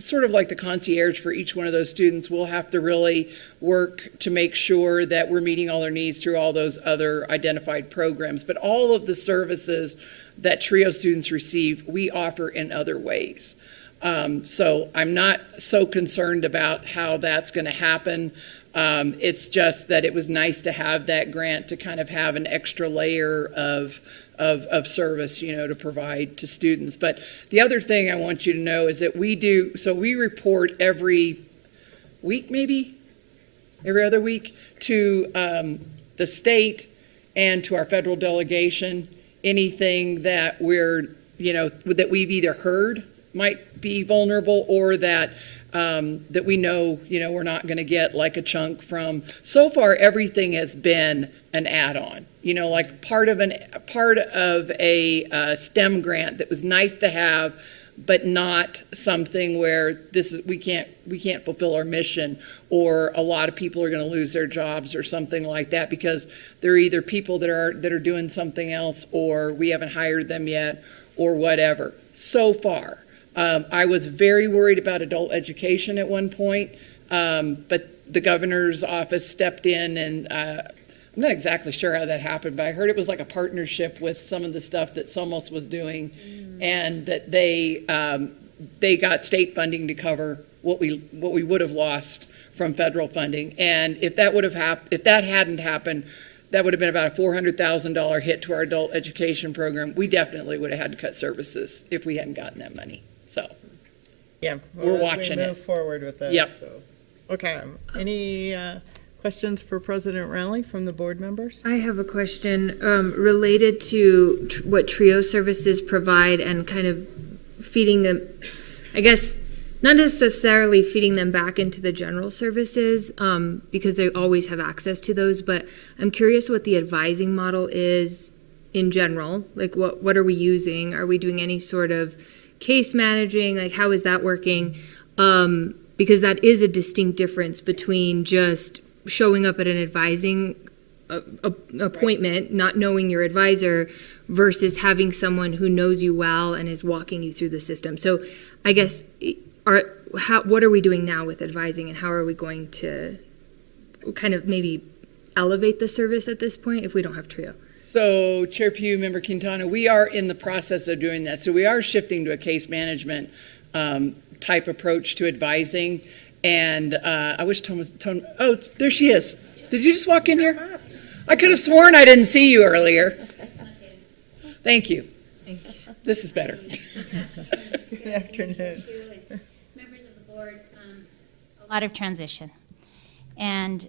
sort of like the concierge for each one of those students, we'll have to really work to make sure that we're meeting all their needs through all those other identified programs. But all of the services that TRIO students receive, we offer in other ways. So I'm not so concerned about how that's going to happen. It's just that it was nice to have that grant to kind of have an extra layer of service, you know, to provide to students. But the other thing I want you to know is that we report every week, maybe every other week, to the state and to our federal delegation, anything that that we've either heard might be vulnerable or that we know, we're not going to get like a chunk from. So far, everything has been an add-on, like part of a STEM grant that was nice to have, but not something where we can't fulfill our mission, or a lot of people are going to lose their jobs or something like that because they're either people that are doing something else, or we haven't hired them yet, or whatever. So far. I was very worried about adult education at one point, but the governor's office stepped in, and I'm not exactly sure how that happened, but I heard it was like a partnership with some of the stuff that Somos was doing, and that they got state funding to cover what we would have lost from federal funding. And if that hadn't happened, that would have been about a $400,000 hit to our adult education program. We definitely would have had to cut services if we hadn't gotten that money. So, yeah, we're watching it. Move forward with this. Yep. So. Okay. Any questions for President Rowley from the board members? I have a question related to what TRIO services provide and kind of feeding them, I guess, not necessarily feeding them back into the general services because they always have access to those, but I'm curious what the advising model is in general? Like what are we using? Are we doing any sort of case managing? Like how is that working? Because that is a distinct difference between just showing up at an advising appointment, not knowing your advisor, versus having someone who knows you well and is walking you through the system. So I guess, what are we doing now with advising, and how are we going to kind of maybe elevate the service at this point if we don't have TRIO? So, Chair Pugh, Member Quintana, we are in the process of doing that. So we are shifting to a case management type approach to advising. And I wish Tone, oh, there she is. Did you just walk in here? I could have sworn I didn't see you earlier. Thank you. Thank you. This is better. Good afternoon. Members of the board, a lot of transition. And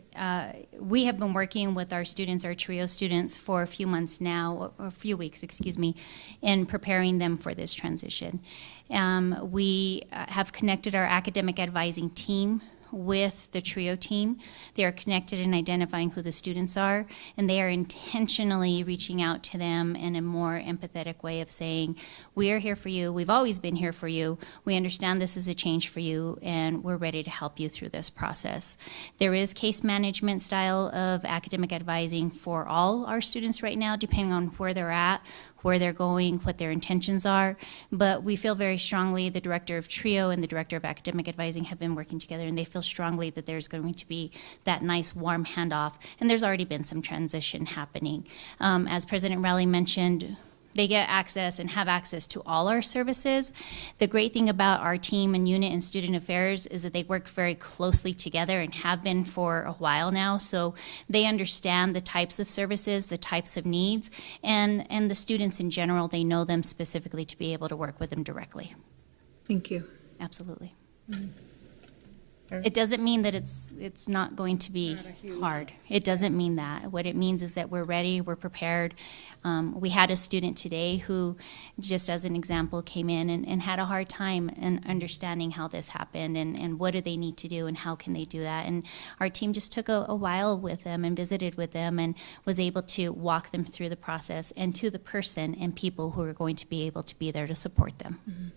we have been working with our students, our TRIO students, for a few months now, or a few weeks, excuse me, in preparing them for this transition. We have connected our academic advising team with the TRIO team. They are connected in identifying who the students are, and they are intentionally reaching out to them in a more empathetic way of saying, we are here for you, we've always been here for you, we understand this is a change for you, and we're ready to help you through this process. There is case management style of academic advising for all our students right now, depending on where they're at, where they're going, what their intentions are, but we feel very strongly, the director of TRIO and the director of academic advising have been working together, and they feel strongly that there's going to be that nice warm handoff, and there's already been some transition happening. As President Rowley mentioned, they get access and have access to all our services. The great thing about our team and unit and student affairs is that they work very closely together and have been for a while now. So they understand the types of services, the types of needs, and the students in general, they know them specifically to be able to work with them directly. Thank you. Absolutely. It doesn't mean that it's not going to be hard. It doesn't mean that. What it means is that we're ready, we're prepared. We had a student today who, just as an example, came in and had a hard time in understanding how this happened and what do they need to do and how can they do that. And our team just took a while with them and visited with them and was able to walk them through the process and to the person and people who are going to be able to be there to support them. Mm-hmm.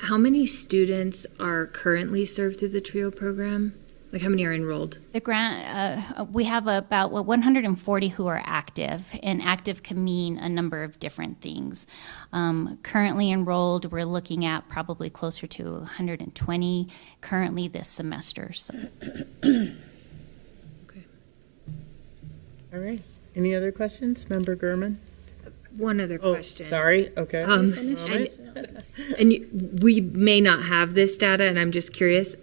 How many students are currently served through the TRIO program? Like how many are enrolled? The grant, we have about 140 who are active, and active can mean a number of different things. Currently enrolled, we're looking at probably closer to 120 currently this semester. So. Okay. All right. Any other questions? Member Gurman? One other question. Sorry. Okay. And we may not have this data, and I'm just curious.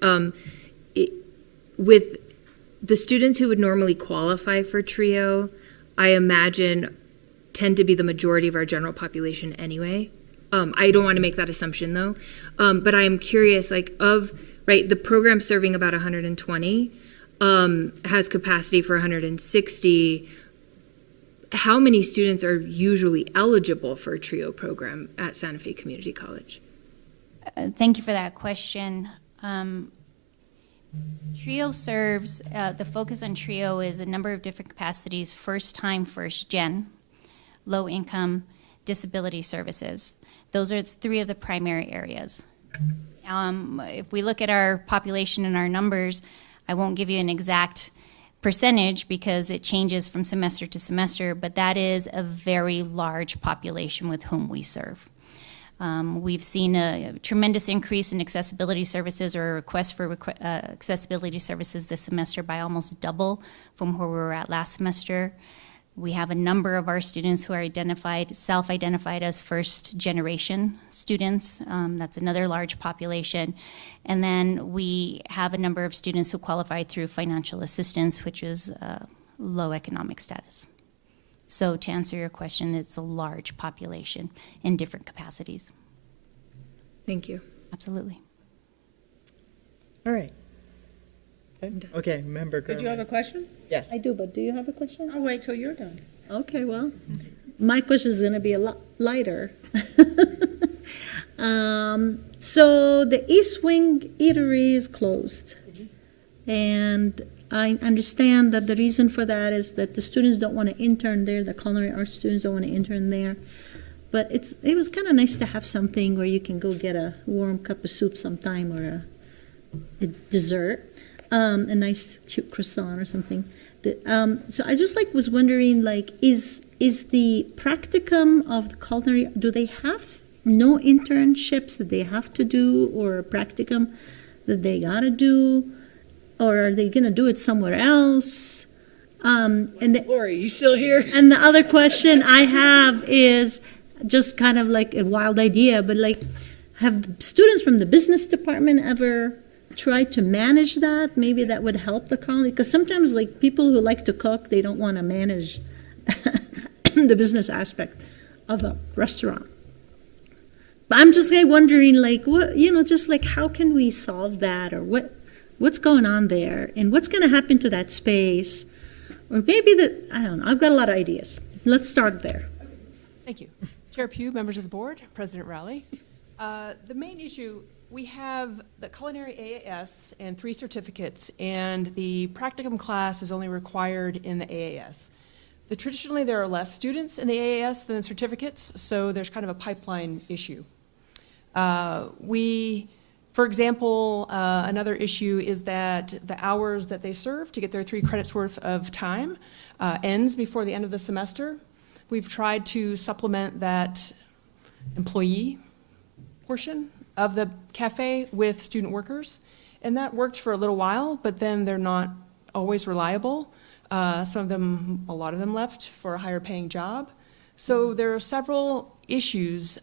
With the students who would normally qualify for TRIO, I imagine tend to be the majority of our general population anyway. I don't want to make that assumption though, but I am curious, the program serving about 120 has capacity for 160. How many students are usually eligible for a TRIO program at Santa Fe Community College? Thank you for that question. TRIO serves, the focus on TRIO is a number of different capacities: first time, first gen, low income, disability services. Those are three of the primary areas. If we look at our population and our numbers, I won't give you an exact percentage because it changes from semester to semester, but that is a very large population with whom we serve. We've seen a tremendous increase in accessibility services or requests for accessibility services this semester by almost double from where we were at last semester. We have a number of our students who are self-identified as first-generation students. That's another large population. And then we have a number of students who qualify through financial assistance, which is low economic status. So to answer your question, it's a large population in different capacities. Thank you. Absolutely. All right. Okay, Member Gurman. Did you have a question? Yes. I do, but do you have a question? I'll wait till you're done. Okay, well, my question is going to be a lot lighter. So the East Wing Eatery is closed. And I understand that the reason for that is that the students don't want to intern there, the culinary arts students don't want to intern there. But it was kind of nice to have something where you can go get a warm cup of soup sometime or a dessert, a nice cute croissant or something. So I just was wondering, is the practicum of the culinary, do they have no internships that they have to do, or a practicum that they gotta do, or are they gonna do it somewhere else? Lori, you still here? And the other question I have is just kind of like a wild idea, but have students from the business department ever tried to manage that? Maybe that would help the colony, because sometimes people who like to cook, they don't want to manage the business aspect of a restaurant. But I'm just wondering, what, how can we solve that, or what's going on there, and what's going to happen to that space, or maybe I don't know. I've got a lot of ideas. Let's start there. Thank you. Chair Pugh, members of the board, President Rowley. The main issue, we have the culinary AAS and 3 certificates, and the practicum class is only required in the AAS. Traditionally, there are less students in the AAS than the certificates, so there's kind of a pipeline issue. For example, another issue is that the hours that they serve to get their 3 credits worth of time ends before the end of the semester. We've tried to supplement that employee portion of the cafe with student workers, and that worked for a little while, but then they're not always reliable. A lot of them left for a higher paying job. So there are several issues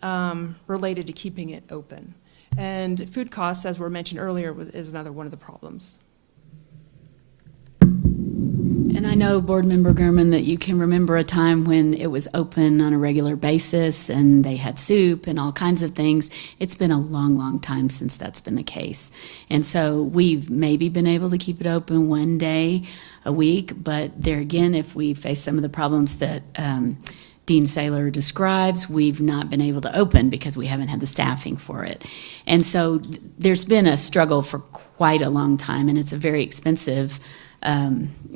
related to keeping it open. And food costs, as were mentioned earlier, is another one of the problems. And I know, Board Member Gurman, that you can remember a time when it was open on a regular basis and they had soup and all kinds of things. It's been a long, long time since that's been the case. And so we've maybe been able to keep it open one day a week, but there again, if we face some of the problems that Dean Saylor describes, we've not been able to open because we haven't had the staffing for it. And so there's been a struggle for quite a long time, and it's a very expensive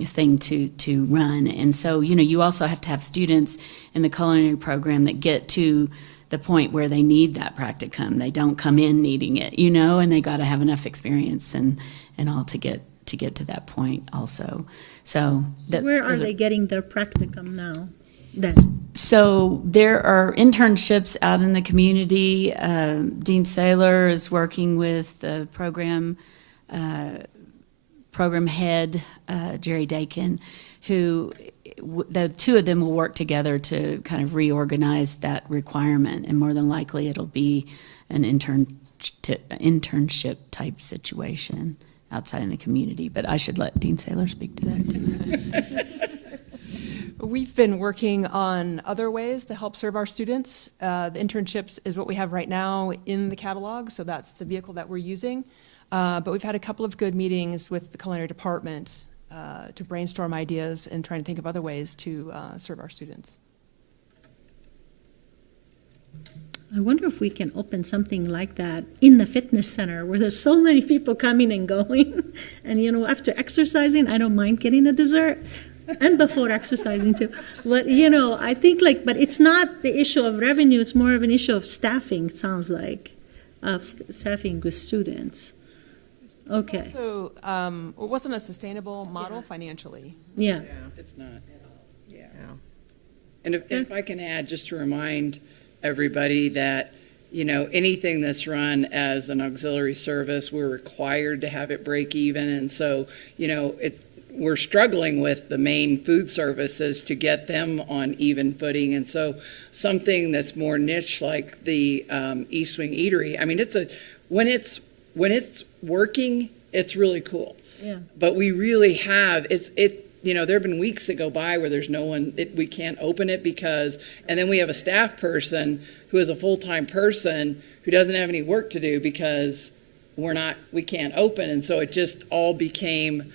thing to run. And so, you also have to have students in the culinary program that get to the point where they need that practicum. They don't come in needing it, and they got to have enough experience and all to get to that point also. So where are they getting their practicum now? Then? So there are internships out in the community. Dean Saylor is working with the program head, Jerry Dakin, who the 2 of them will work together to kind of reorganize that requirement, and more than likely it'll be an internship type situation outside in the community. But I should let Dean Saylor speak to that too. We've been working on other ways to help serve our students. The internships is what we have right now in the catalog, so that's the vehicle that we're using. But we've had a couple of good meetings with the culinary department to brainstorm ideas and trying to think of other ways to serve our students. I wonder if we can open something like that in the fitness center where there's so many people coming and going. And, after exercising, I don't mind getting a dessert. And before exercising too. But, I think but it's not the issue of revenue, it's more of an issue of staffing, it sounds like, of staffing with students. Okay. So it wasn't a sustainable model financially. Yeah. It's not. Yeah. And if I can add, just to remind everybody that, anything that's run as an auxiliary service, we're required to have it break even. And so, we're struggling with the main food services to get them on even footing. And so something that's more niche like the East Wing Eatery, I mean, when it's working, it's really cool. Yeah. But we really have, there have been weeks that go by where there's no one, we can't open it and then we have a staff person who is a full-time person who doesn't have any work to do because we can't open. And so it just all became,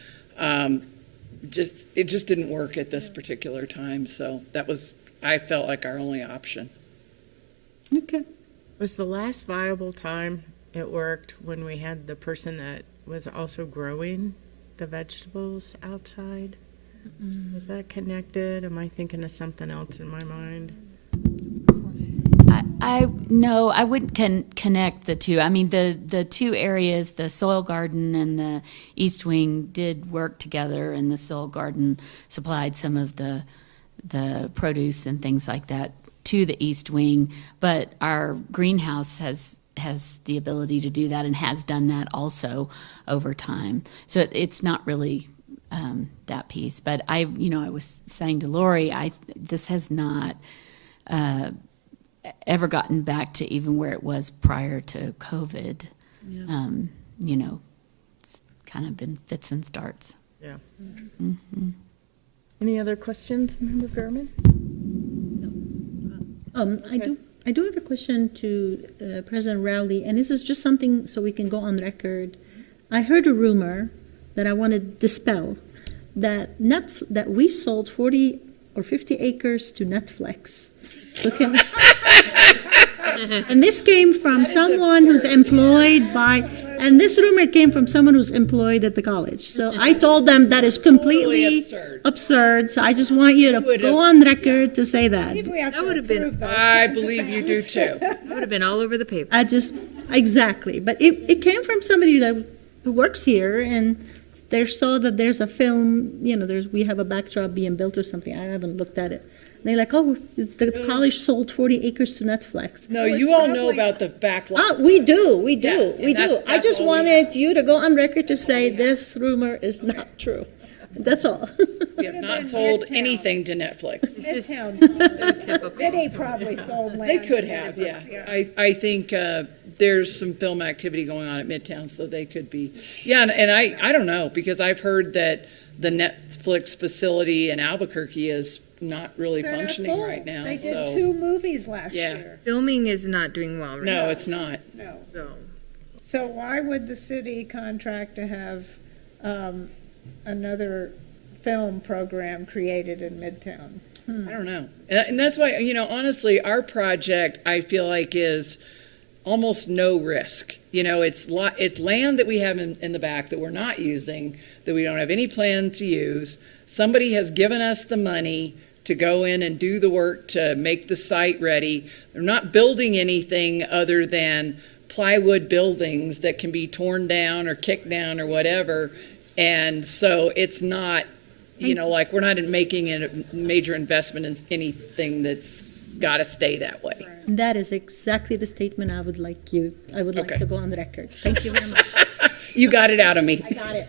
it just didn't work at this particular time. So I felt like our only option. Okay. Was the last viable time it worked when we had the person that was also growing the vegetables outside? Was that connected? Am I thinking of something else in my mind? No, I wouldn't connect the two. I mean, the two areas, the soil garden and the East Wing, did work together, and the soil garden supplied some of the produce and things like that to the East Wing. But our greenhouse has the ability to do that and has done that also over time. So it's not really that piece. But I was saying to Lori, this has not ever gotten back to even where it was prior to COVID. Yeah. It's kind of been fits and starts. Yeah. Mm-hmm. Any other questions, Member Gurman? I do have a question to President Rowley, and this is just something so we can go on record. I heard a rumor that I want to dispel, that we sold 40 or 50 acres to Netflix. Okay. And this came from someone who's employed by, and this rumor came from someone who's employed at the college. So I told them that is completely absurd. So I just want you to go on record to say that. That would have been, I believe you do too. That would have been all over the paper. Exactly. But it came from somebody who works here, and they saw that there's a film, we have a backdrop being built or something. I haven't looked at it. They're like, oh, the college sold 40 acres to Netflix. No, you all know about the backlot. We do. I just wanted you to go on record to say this rumor is not true. That's all. We have not sold anything to Netflix. City probably sold land. They could have, yeah. I think there's some film activity going on at Midtown, so they could be. Yeah, and I don't know, because I've heard that the Netflix facility in Albuquerque is not really functioning right now. They did 2 movies last Yeah. year. Filming is not doing well right now. No, it's not. No. So why would the city contract to have another film program created in Midtown? I don't know. And that's why, honestly, our project, I feel like, is almost no risk. It's land that we have in the back that we're not using, that we don't have any plan to use. Somebody has given us the money to go in and do the work to make the site ready. They're not building anything other than plywood buildings that can be torn down or kicked down or whatever. And so it's not, like we're not making a major investment in anything that's got to stay that way. That is exactly the statement I would like to go on the record. Thank you very much. You got it out of me. I got it.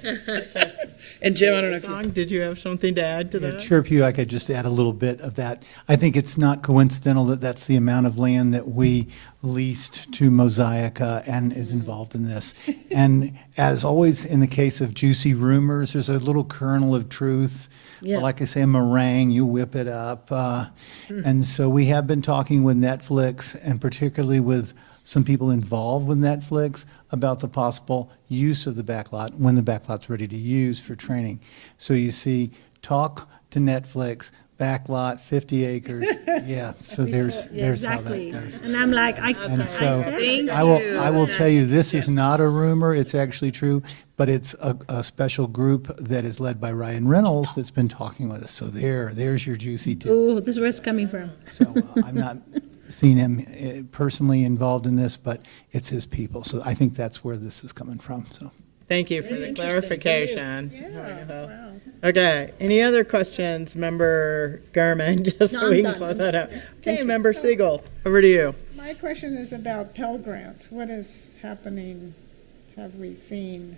And Jim, I don't know if you... Did you have something to add to that? Chair Pugh, I could just add a little bit of that. I think it's not coincidental that that's the amount of land that we leased to Mosaica and is involved in this. And as always in the case of juicy rumors, there's a little kernel of truth. Yeah. Like I say, a meringue, you whip it up. And so we have been talking with Netflix, and particularly with some people involved with Netflix, about the possible use of the backlot when the backlot's ready to use for training. So you see, talk to Netflix, backlot, 50 acres. Yeah, so there's exactly. how that goes. And I'm like, And so Thank I will tell you, this is not a rumor, it's actually true, but it's a special group that is led by Ryan Reynolds that's been talking with us. So there's your juicy tip. oh, this is where it's coming from. So I'm not seen him personally involved in this, but it's his people. So I think that's where this is coming from. So Thank you for the clarification. Wow. Okay, any other questions, Member Gurman, just so we can close that out? Okay, Member Siegel, over to you. My question is about Pell Grants. What is happening? Have we seen?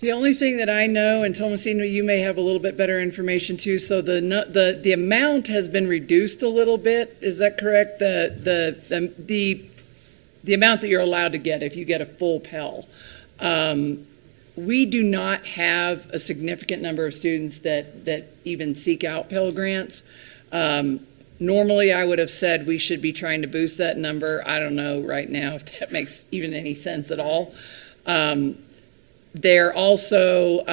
The only thing that I know, and Thomasina, you may have a little bit better information too, so the amount has been reduced a little bit, is that correct? The amount that you're allowed to get if you get a full Pell. We do not have a significant number of students that even seek out Pell Grants. Normally, I would have said we should be trying to boost that number. I don't know right now if that makes even any sense at all. They're also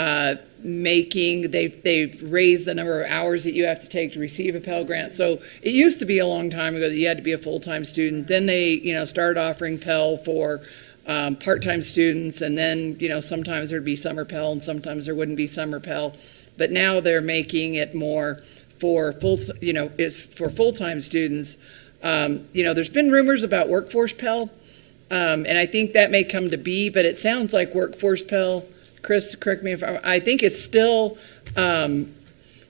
they've raised the number of hours that you have to take to receive a Pell Grant. So it used to be a long time ago that you had to be a full-time student. Then they, started offering Pell for part-time students, and then, sometimes there'd be summer Pell and sometimes there wouldn't be summer Pell. But now they're making it more for it's for full-time students. There's been rumors about workforce Pell, and I think that may come to be, but it sounds like workforce Pell, Chris, correct me if I think it's still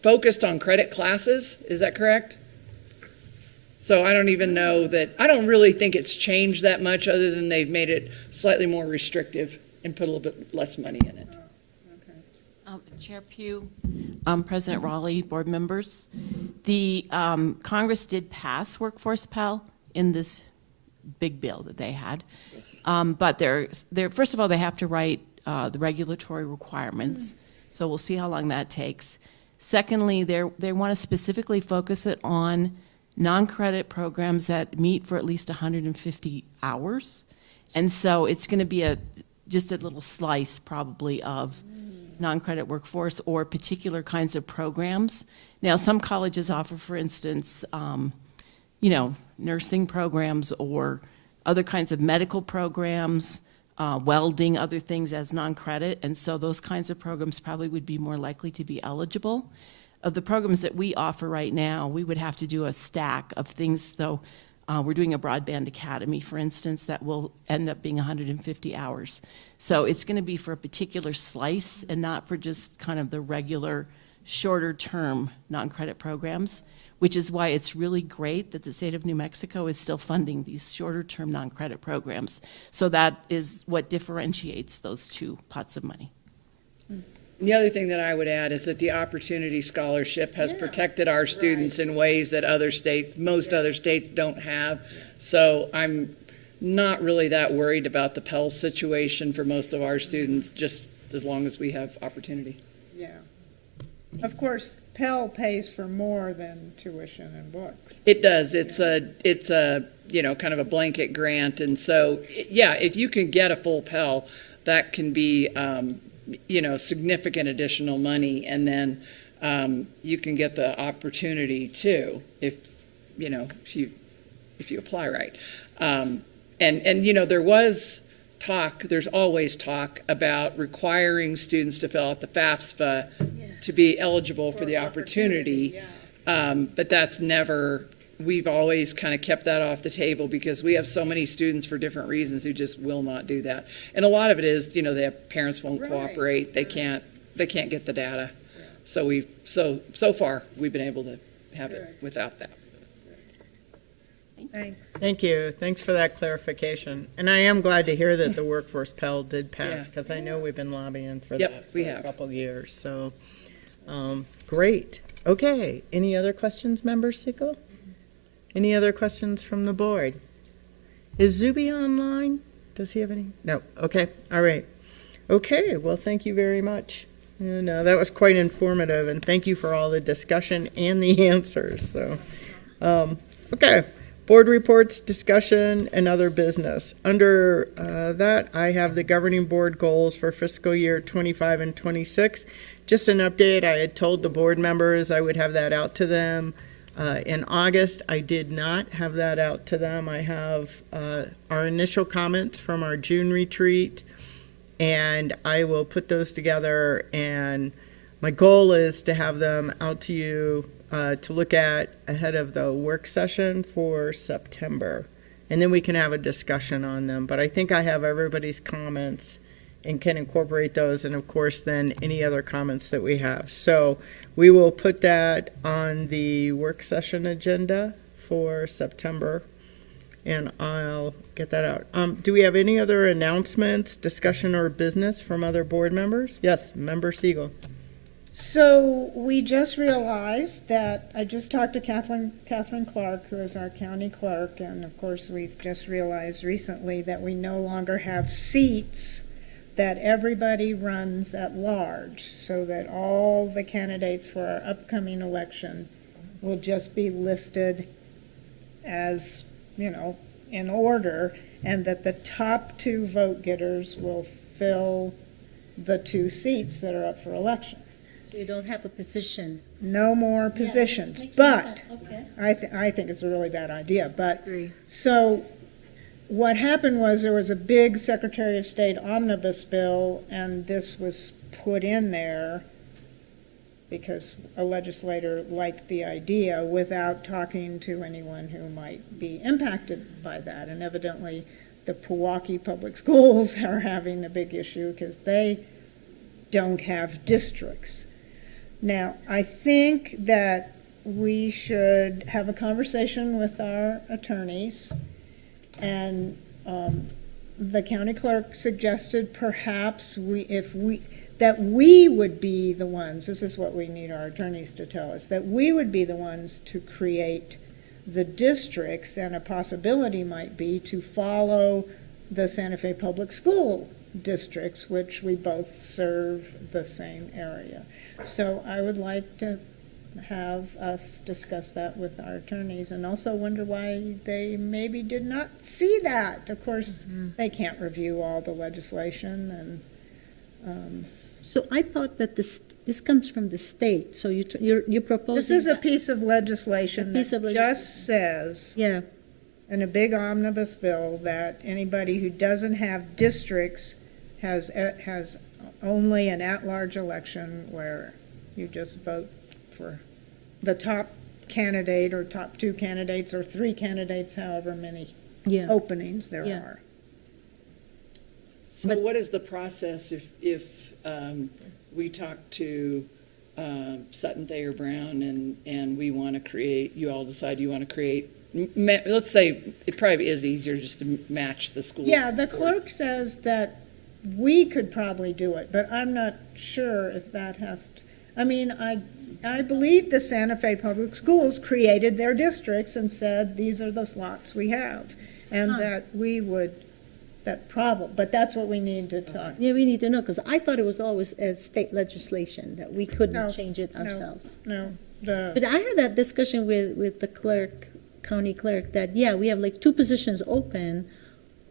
focused on credit classes. Is that correct? So I don't even know that, I don't really think it's changed that much other than they've made it slightly more restrictive and put a little bit less money in it. Chair Pugh, President Raleigh, board members. The Congress did pass Workforce Pell in this big bill that they had. But they're first of all, they have to write the regulatory requirements. So we'll see how long that takes. Secondly, they want to specifically focus it on non-credit programs that meet for at least 150 hours. And so it's going to be just a little slice probably of non-credit workforce or particular kinds of programs. Now, some colleges offer, for instance, nursing programs or other kinds of medical programs, welding, other things as non-credit. And so those kinds of programs probably would be more likely to be eligible. Of the programs that we offer right now, we would have to do a stack of things, though. We're doing a broadband academy, for instance, that will end up being 150 hours. So it's going to be for a particular slice and not for just kind of the regular shorter term non-credit programs, which is why it's really great that the state of New Mexico is still funding these shorter term non-credit programs. So that is what differentiates those two pots of money. The other thing that I would add is that the Opportunity Scholarship has protected our students in ways that most other states don't have. So I'm not really that worried about the Pell situation for most of our students, just as long as we have opportunity. Yeah. Of course, Pell pays for more than tuition and books. It does. It's a kind of a blanket grant. And so, if you can get a full Pell, that can be, significant additional money. And then you can get the opportunity too, if you apply right. And there was talk, there's always talk about requiring students to fill out the FAFSA to be eligible for the opportunity. But that's never, we've always kind of kept that off the table because we have so many students for different reasons who just will not do that. And a lot of it is, their parents won't cooperate. They can't get the data. So so far we've been able to have it without that. Thanks. Thank you. Thanks for that clarification. And I am glad to hear that the Workforce Pell did pass, because I know we've been lobbying for that for a couple years. So, great. Okay. Any other questions, Member Sickle? Any other questions from the board? Is Zuby online? Does he have any? No. Okay. All right. Okay. Well, thank you very much. And that was quite informative, and thank you for all the discussion and the answers. So, okay. Board reports, discussion, and other business. Under that, I have the governing board goals for fiscal year 25 and 26. Just an update, I had told the board members I would have that out to them in August. I did not have that out to them. I have our initial comments from our June retreat, and I will put those together, and my goal is to have them out to you to look at ahead of the work session for September. And then we can have a discussion on them. But I think I have everybody's comments and can incorporate those, and of course then any other comments that we have. So we will put that on the work session agenda for September, and I'll get that out. Do we have any other announcements, discussion, or business from other board members? Yes, Member Siegel. So we just realized that, I just talked to Catherine Clark, who is our county clerk, and of course we've just realized recently that we no longer have seats that everybody runs at large, so that all the candidates for our upcoming election will just be listed as, in order, and that the top 2 vote getters will fill the 2 seats that are up for election. So you don't have a position. No more positions, makes but sense. Okay. I think it's a really bad idea. But so what happened was there was a big Secretary of State omnibus bill, and this was put in there because a legislator liked the idea without talking to anyone who might be impacted by that. And evidently, the Pewaukee Public Schools are having a big issue because they don't have districts. Now, I think that we should have a conversation with our attorneys, and the county clerk suggested perhaps that we would be the ones, this is what we need our attorneys to tell us, that we would be the ones to create the districts, and a possibility might be to follow the Santa Fe Public School districts, which we both serve the same area. So I would like to have us discuss that with our attorneys, and also wonder why they maybe did not see that. Of course, they can't review all the legislation, and So I thought that this comes from the state, so you're proposing. this is a piece of legislation A piece that of just says, Yeah, in a big omnibus bill, that anybody who doesn't have districts has only an at-large election where you just vote for the top candidate or top two candidates or three candidates, however many yeah. openings there Yeah. are. So what is the process if we talk to Sutton Thayer Brown and we want to create, you all decide you want to create, let's say it probably is easier just to match the school. Yeah, the clerk says that we could probably do it, but I'm not sure if that has to, I mean, I believe the Santa Fe Public Schools created their districts and said, these are the slots we have, and that we would, but that's what we need to talk. Yeah, we need to know, because I thought it was always a state legislation, that we couldn't No, change it no, ourselves. No, But I had that discussion with the clerk, county clerk, that, yeah, we have like 2 positions open.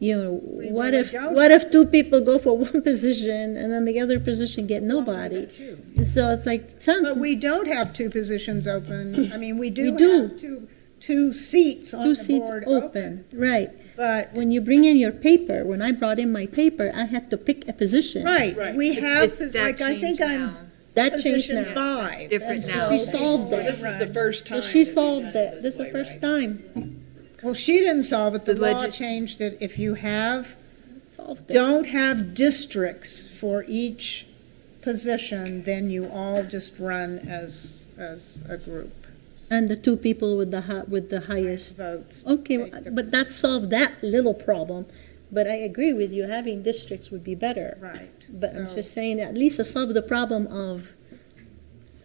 You know, what really if don't what if 2 people go for 1 position and then the other position get nobody? So it's like, But we don't have 2 positions open. I mean, we do We do. have two seats on 2 the seats board open, right. But when you bring in your paper, when I brought in my paper, I had to pick a position. Right, we have, That like, I think changed I'm now. That changed position now. 5. It's different and now. She so- solved So that. this is the first time. So she that we've solved done it that. This is the way, first right? time. Well, she didn't solve it. The The law legis- changed it. If you have, Solved it. don't have districts for each position, then you all just run as a group. And the 2 people with the highest. Votes. Okay, but that solved that little problem. But I agree with you, having districts would be better. Right. But I'm So- just saying, at least to solve the problem of,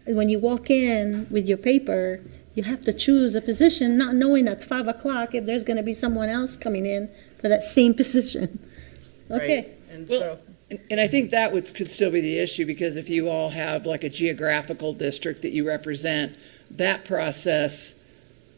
when you walk in with your paper, you have to choose a position, not knowing at 5 o'clock if there's gonna be someone else coming in for that same position. Okay. Right? And Well, so, And I think that could still be the issue, because if you all have like a geographical district that you represent, that process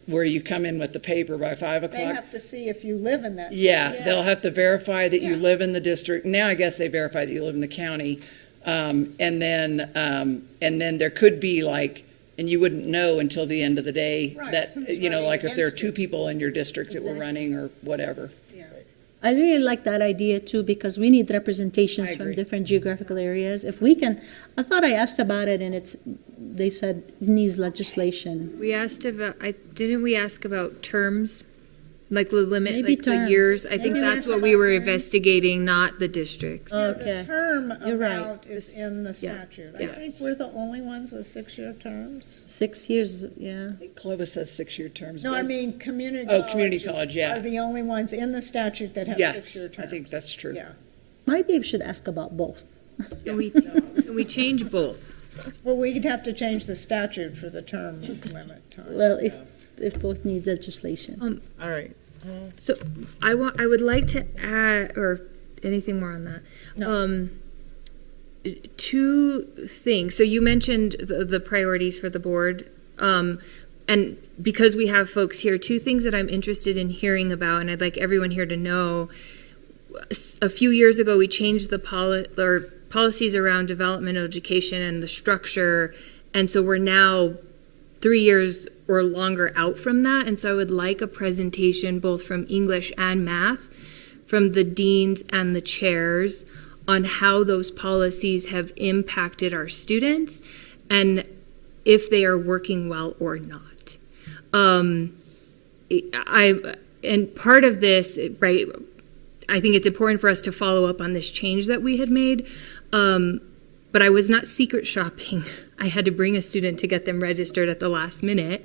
where you come in with the paper by 5 They o'clock. have to see if you live in that. Yeah, they'll have to verify that you Yeah. live in the district. Now I guess they verify that you live in the county. And then there could be like, and you wouldn't know until the end of the day Right, that, who's you know, running like if there are against 2 you. people in your district that were running or whatever. I really like that idea too, because we need representations I from agree. different geographical areas. If we can, I thought I asked about it and they said it needs legislation. We asked about, didn't we ask about terms? Like the limit, Maybe like the terms. years? I think Maybe we that's asked what about we were terms. investigating, not the districts. Okay. The term You're right. amount is in the statute. I Yes. think we're the only ones with 6-year terms. 6 years, yeah. Clovis has 6-year terms. No, but- I mean, community Oh, colleges community college, yeah. are the only ones in the statute that have Yes, 6-year terms. I think that's true. Yeah. Maybe we should ask about both. And we change both. Well, we'd have to change the statute for the term limit time. Well, if both need legislation. all right. So I would like to add, or anything more on that. 2 things. So you mentioned the priorities for the board. And because we have folks here, 2 things that I'm interested in hearing about, and I'd like everyone here to know. A few years ago, we changed the policies around developmental education and the structure, and so we're now 3 years or longer out from that. And so I would like a presentation both from English and math from the deans and the chairs on how those policies have impacted our students and if they are working well or not. And part of this, right, I think it's important for us to follow up on this change that we had made, but I was not secret shopping. I had to bring a student to get them registered at the last minute,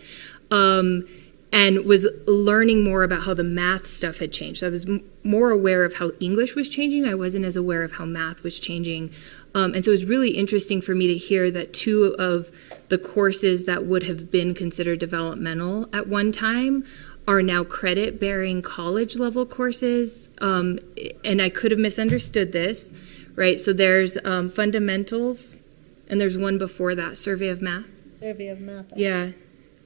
and was learning more about how the math stuff had changed. So I was more aware of how English was changing. I wasn't as aware of how math was changing. And so it was really interesting for me to hear that 2 of the courses that would have been considered developmental at one time are now credit-bearing college-level courses. And I could have misunderstood this, right? So there's fundamentals, and there's one before that, survey of math. Survey of math. Yeah.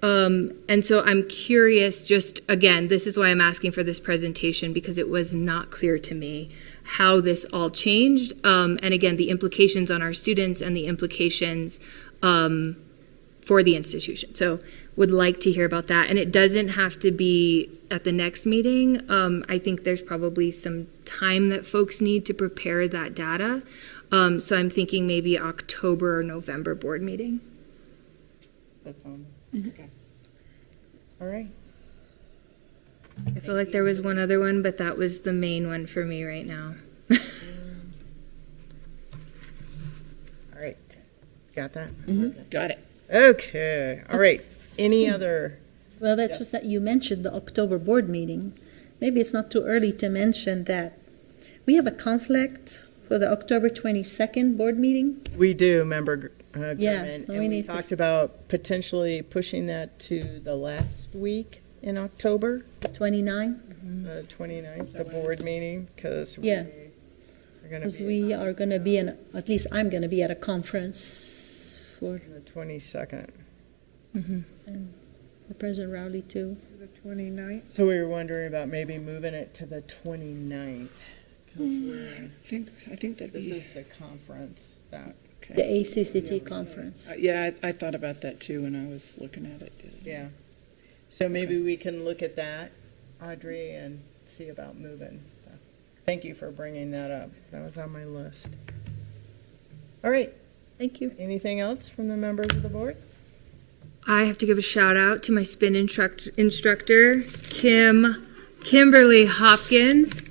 And so I'm curious, just again, this is why I'm asking for this presentation, because it was not clear to me how this all changed. And again, the implications on our students and the implications for the institution. So would like to hear about that. And it doesn't have to be at the next meeting. I think there's probably some time that folks need to prepare that data. So I'm thinking maybe October or November board meeting. That's on. Okay. All right. I feel like there was one other one, but that was the main one for me right now. All right. Got that? Got it. Okay. All right. Any other? Well, that's just that you mentioned the October board meeting. Maybe it's not too early to mention that we have a conflict for the October 22nd board meeting. We do, Member Yeah, Gorman, so and we we need to- talked about potentially pushing that to the last week in October, 29? 29th, the board meeting, because Yeah. we're going Because to be we are going to be at least I'm going to be at a conference for the 22nd. and the President Rowley too. The 29th. So we were wondering about maybe moving it to the 29th. Because I think that'd this be. is the conference that, The ACCT conference. Yeah, I thought about that too when I was looking at it. yeah. So maybe we can look at that, Audrey, and see about moving. Thank you for bringing that up. That was on my list. All right. Thank you. Anything else from the members of the board? I have to give a shout out to my spin instructor, Kimberly Hopkins.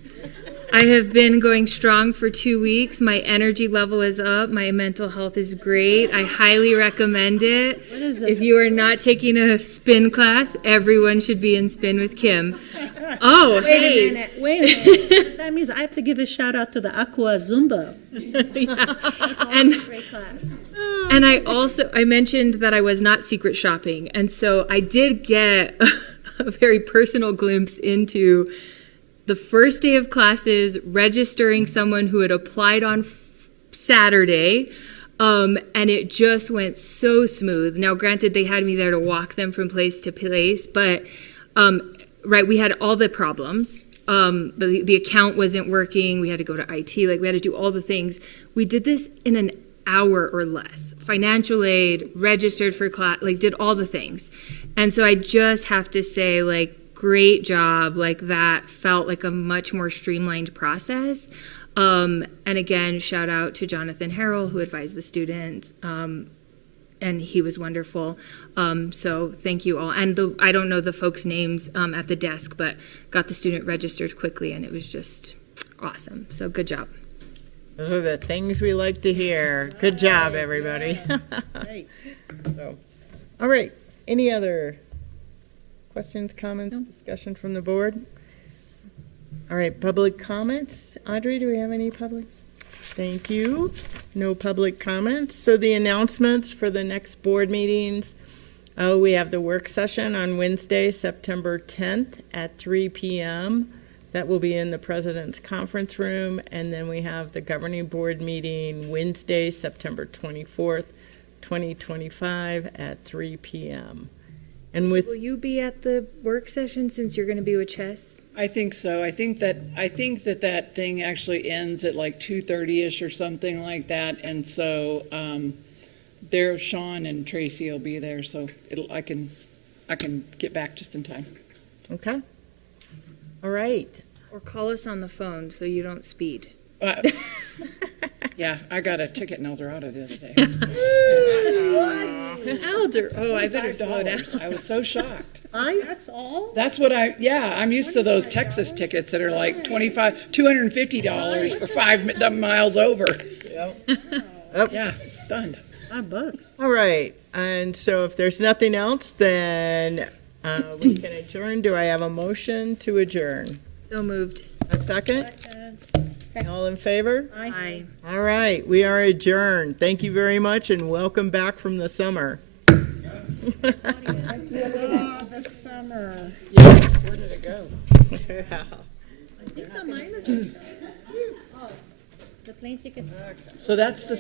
I have been going strong for 2 weeks. My energy level is up. My mental health is great. I highly recommend it. What is this? If you are not taking a spin class, everyone should be in spin with Kim. Oh, Wait hey. a minute. That means I have to give a shout out to the Aqua Zumba. Yeah. That's also And- a great class. And I mentioned that I was not secret shopping. And so I did get a very personal glimpse into the first day of classes, registering someone who had applied on Saturday, and it just went so smooth. Now, granted, they had me there to walk them from place to place, but right, we had all the problems. The account wasn't working. We had to go to IT. Like, we had to do all the things. We did this in an hour or less. Financial aid, registered for class, like, did all the things. And so I just have to say, like, great job. Like, that felt like a much more streamlined process. And again, shout out to Jonathan Harrell, who advised the students. And he was wonderful. So thank you all. And I don't know the folks' names at the desk, but got the student registered quickly, and it was just awesome. So good job. Those are the things we like to hear. Good job, everybody. Great. So, all right. Any other questions, comments, discussion from the board? All right, public comments. Audrey, do we have any public? Thank you. No public comments. So the announcements for the next board meetings. We have the work session on Wednesday, September 10th at 3 p.m. That will be in the President's Conference Room. And then we have the Governing Board meeting Wednesday, September 24th, 2025 at 3 p.m. And with Will you be at the work session since you're going to be with Chess? I think so. I think that thing actually ends at like 2:30ish or something like that. And so, there, Sean and Tracy will be there, so I can get back just in time. Okay. All right. Or call us on the phone so you don't speed. Yeah, I got a ticket in El Dorado the other day. Elder, oh, I better slow down. $5. I was so shocked. That's all? That's what I'm used to those Texas tickets that are like $250 for 5 miles over. Yep. Yeah, stunned. $5. All right. And so if there's nothing else, then we can adjourn. Do I have a motion to adjourn? So moved. A second? All in favor? Aye. All right, we are adjourned. Thank you very much and welcome back from the summer. Oh, the summer. Yeah, where did it go? Yeah. I think the mine is. Oh, the plane ticket. So that's the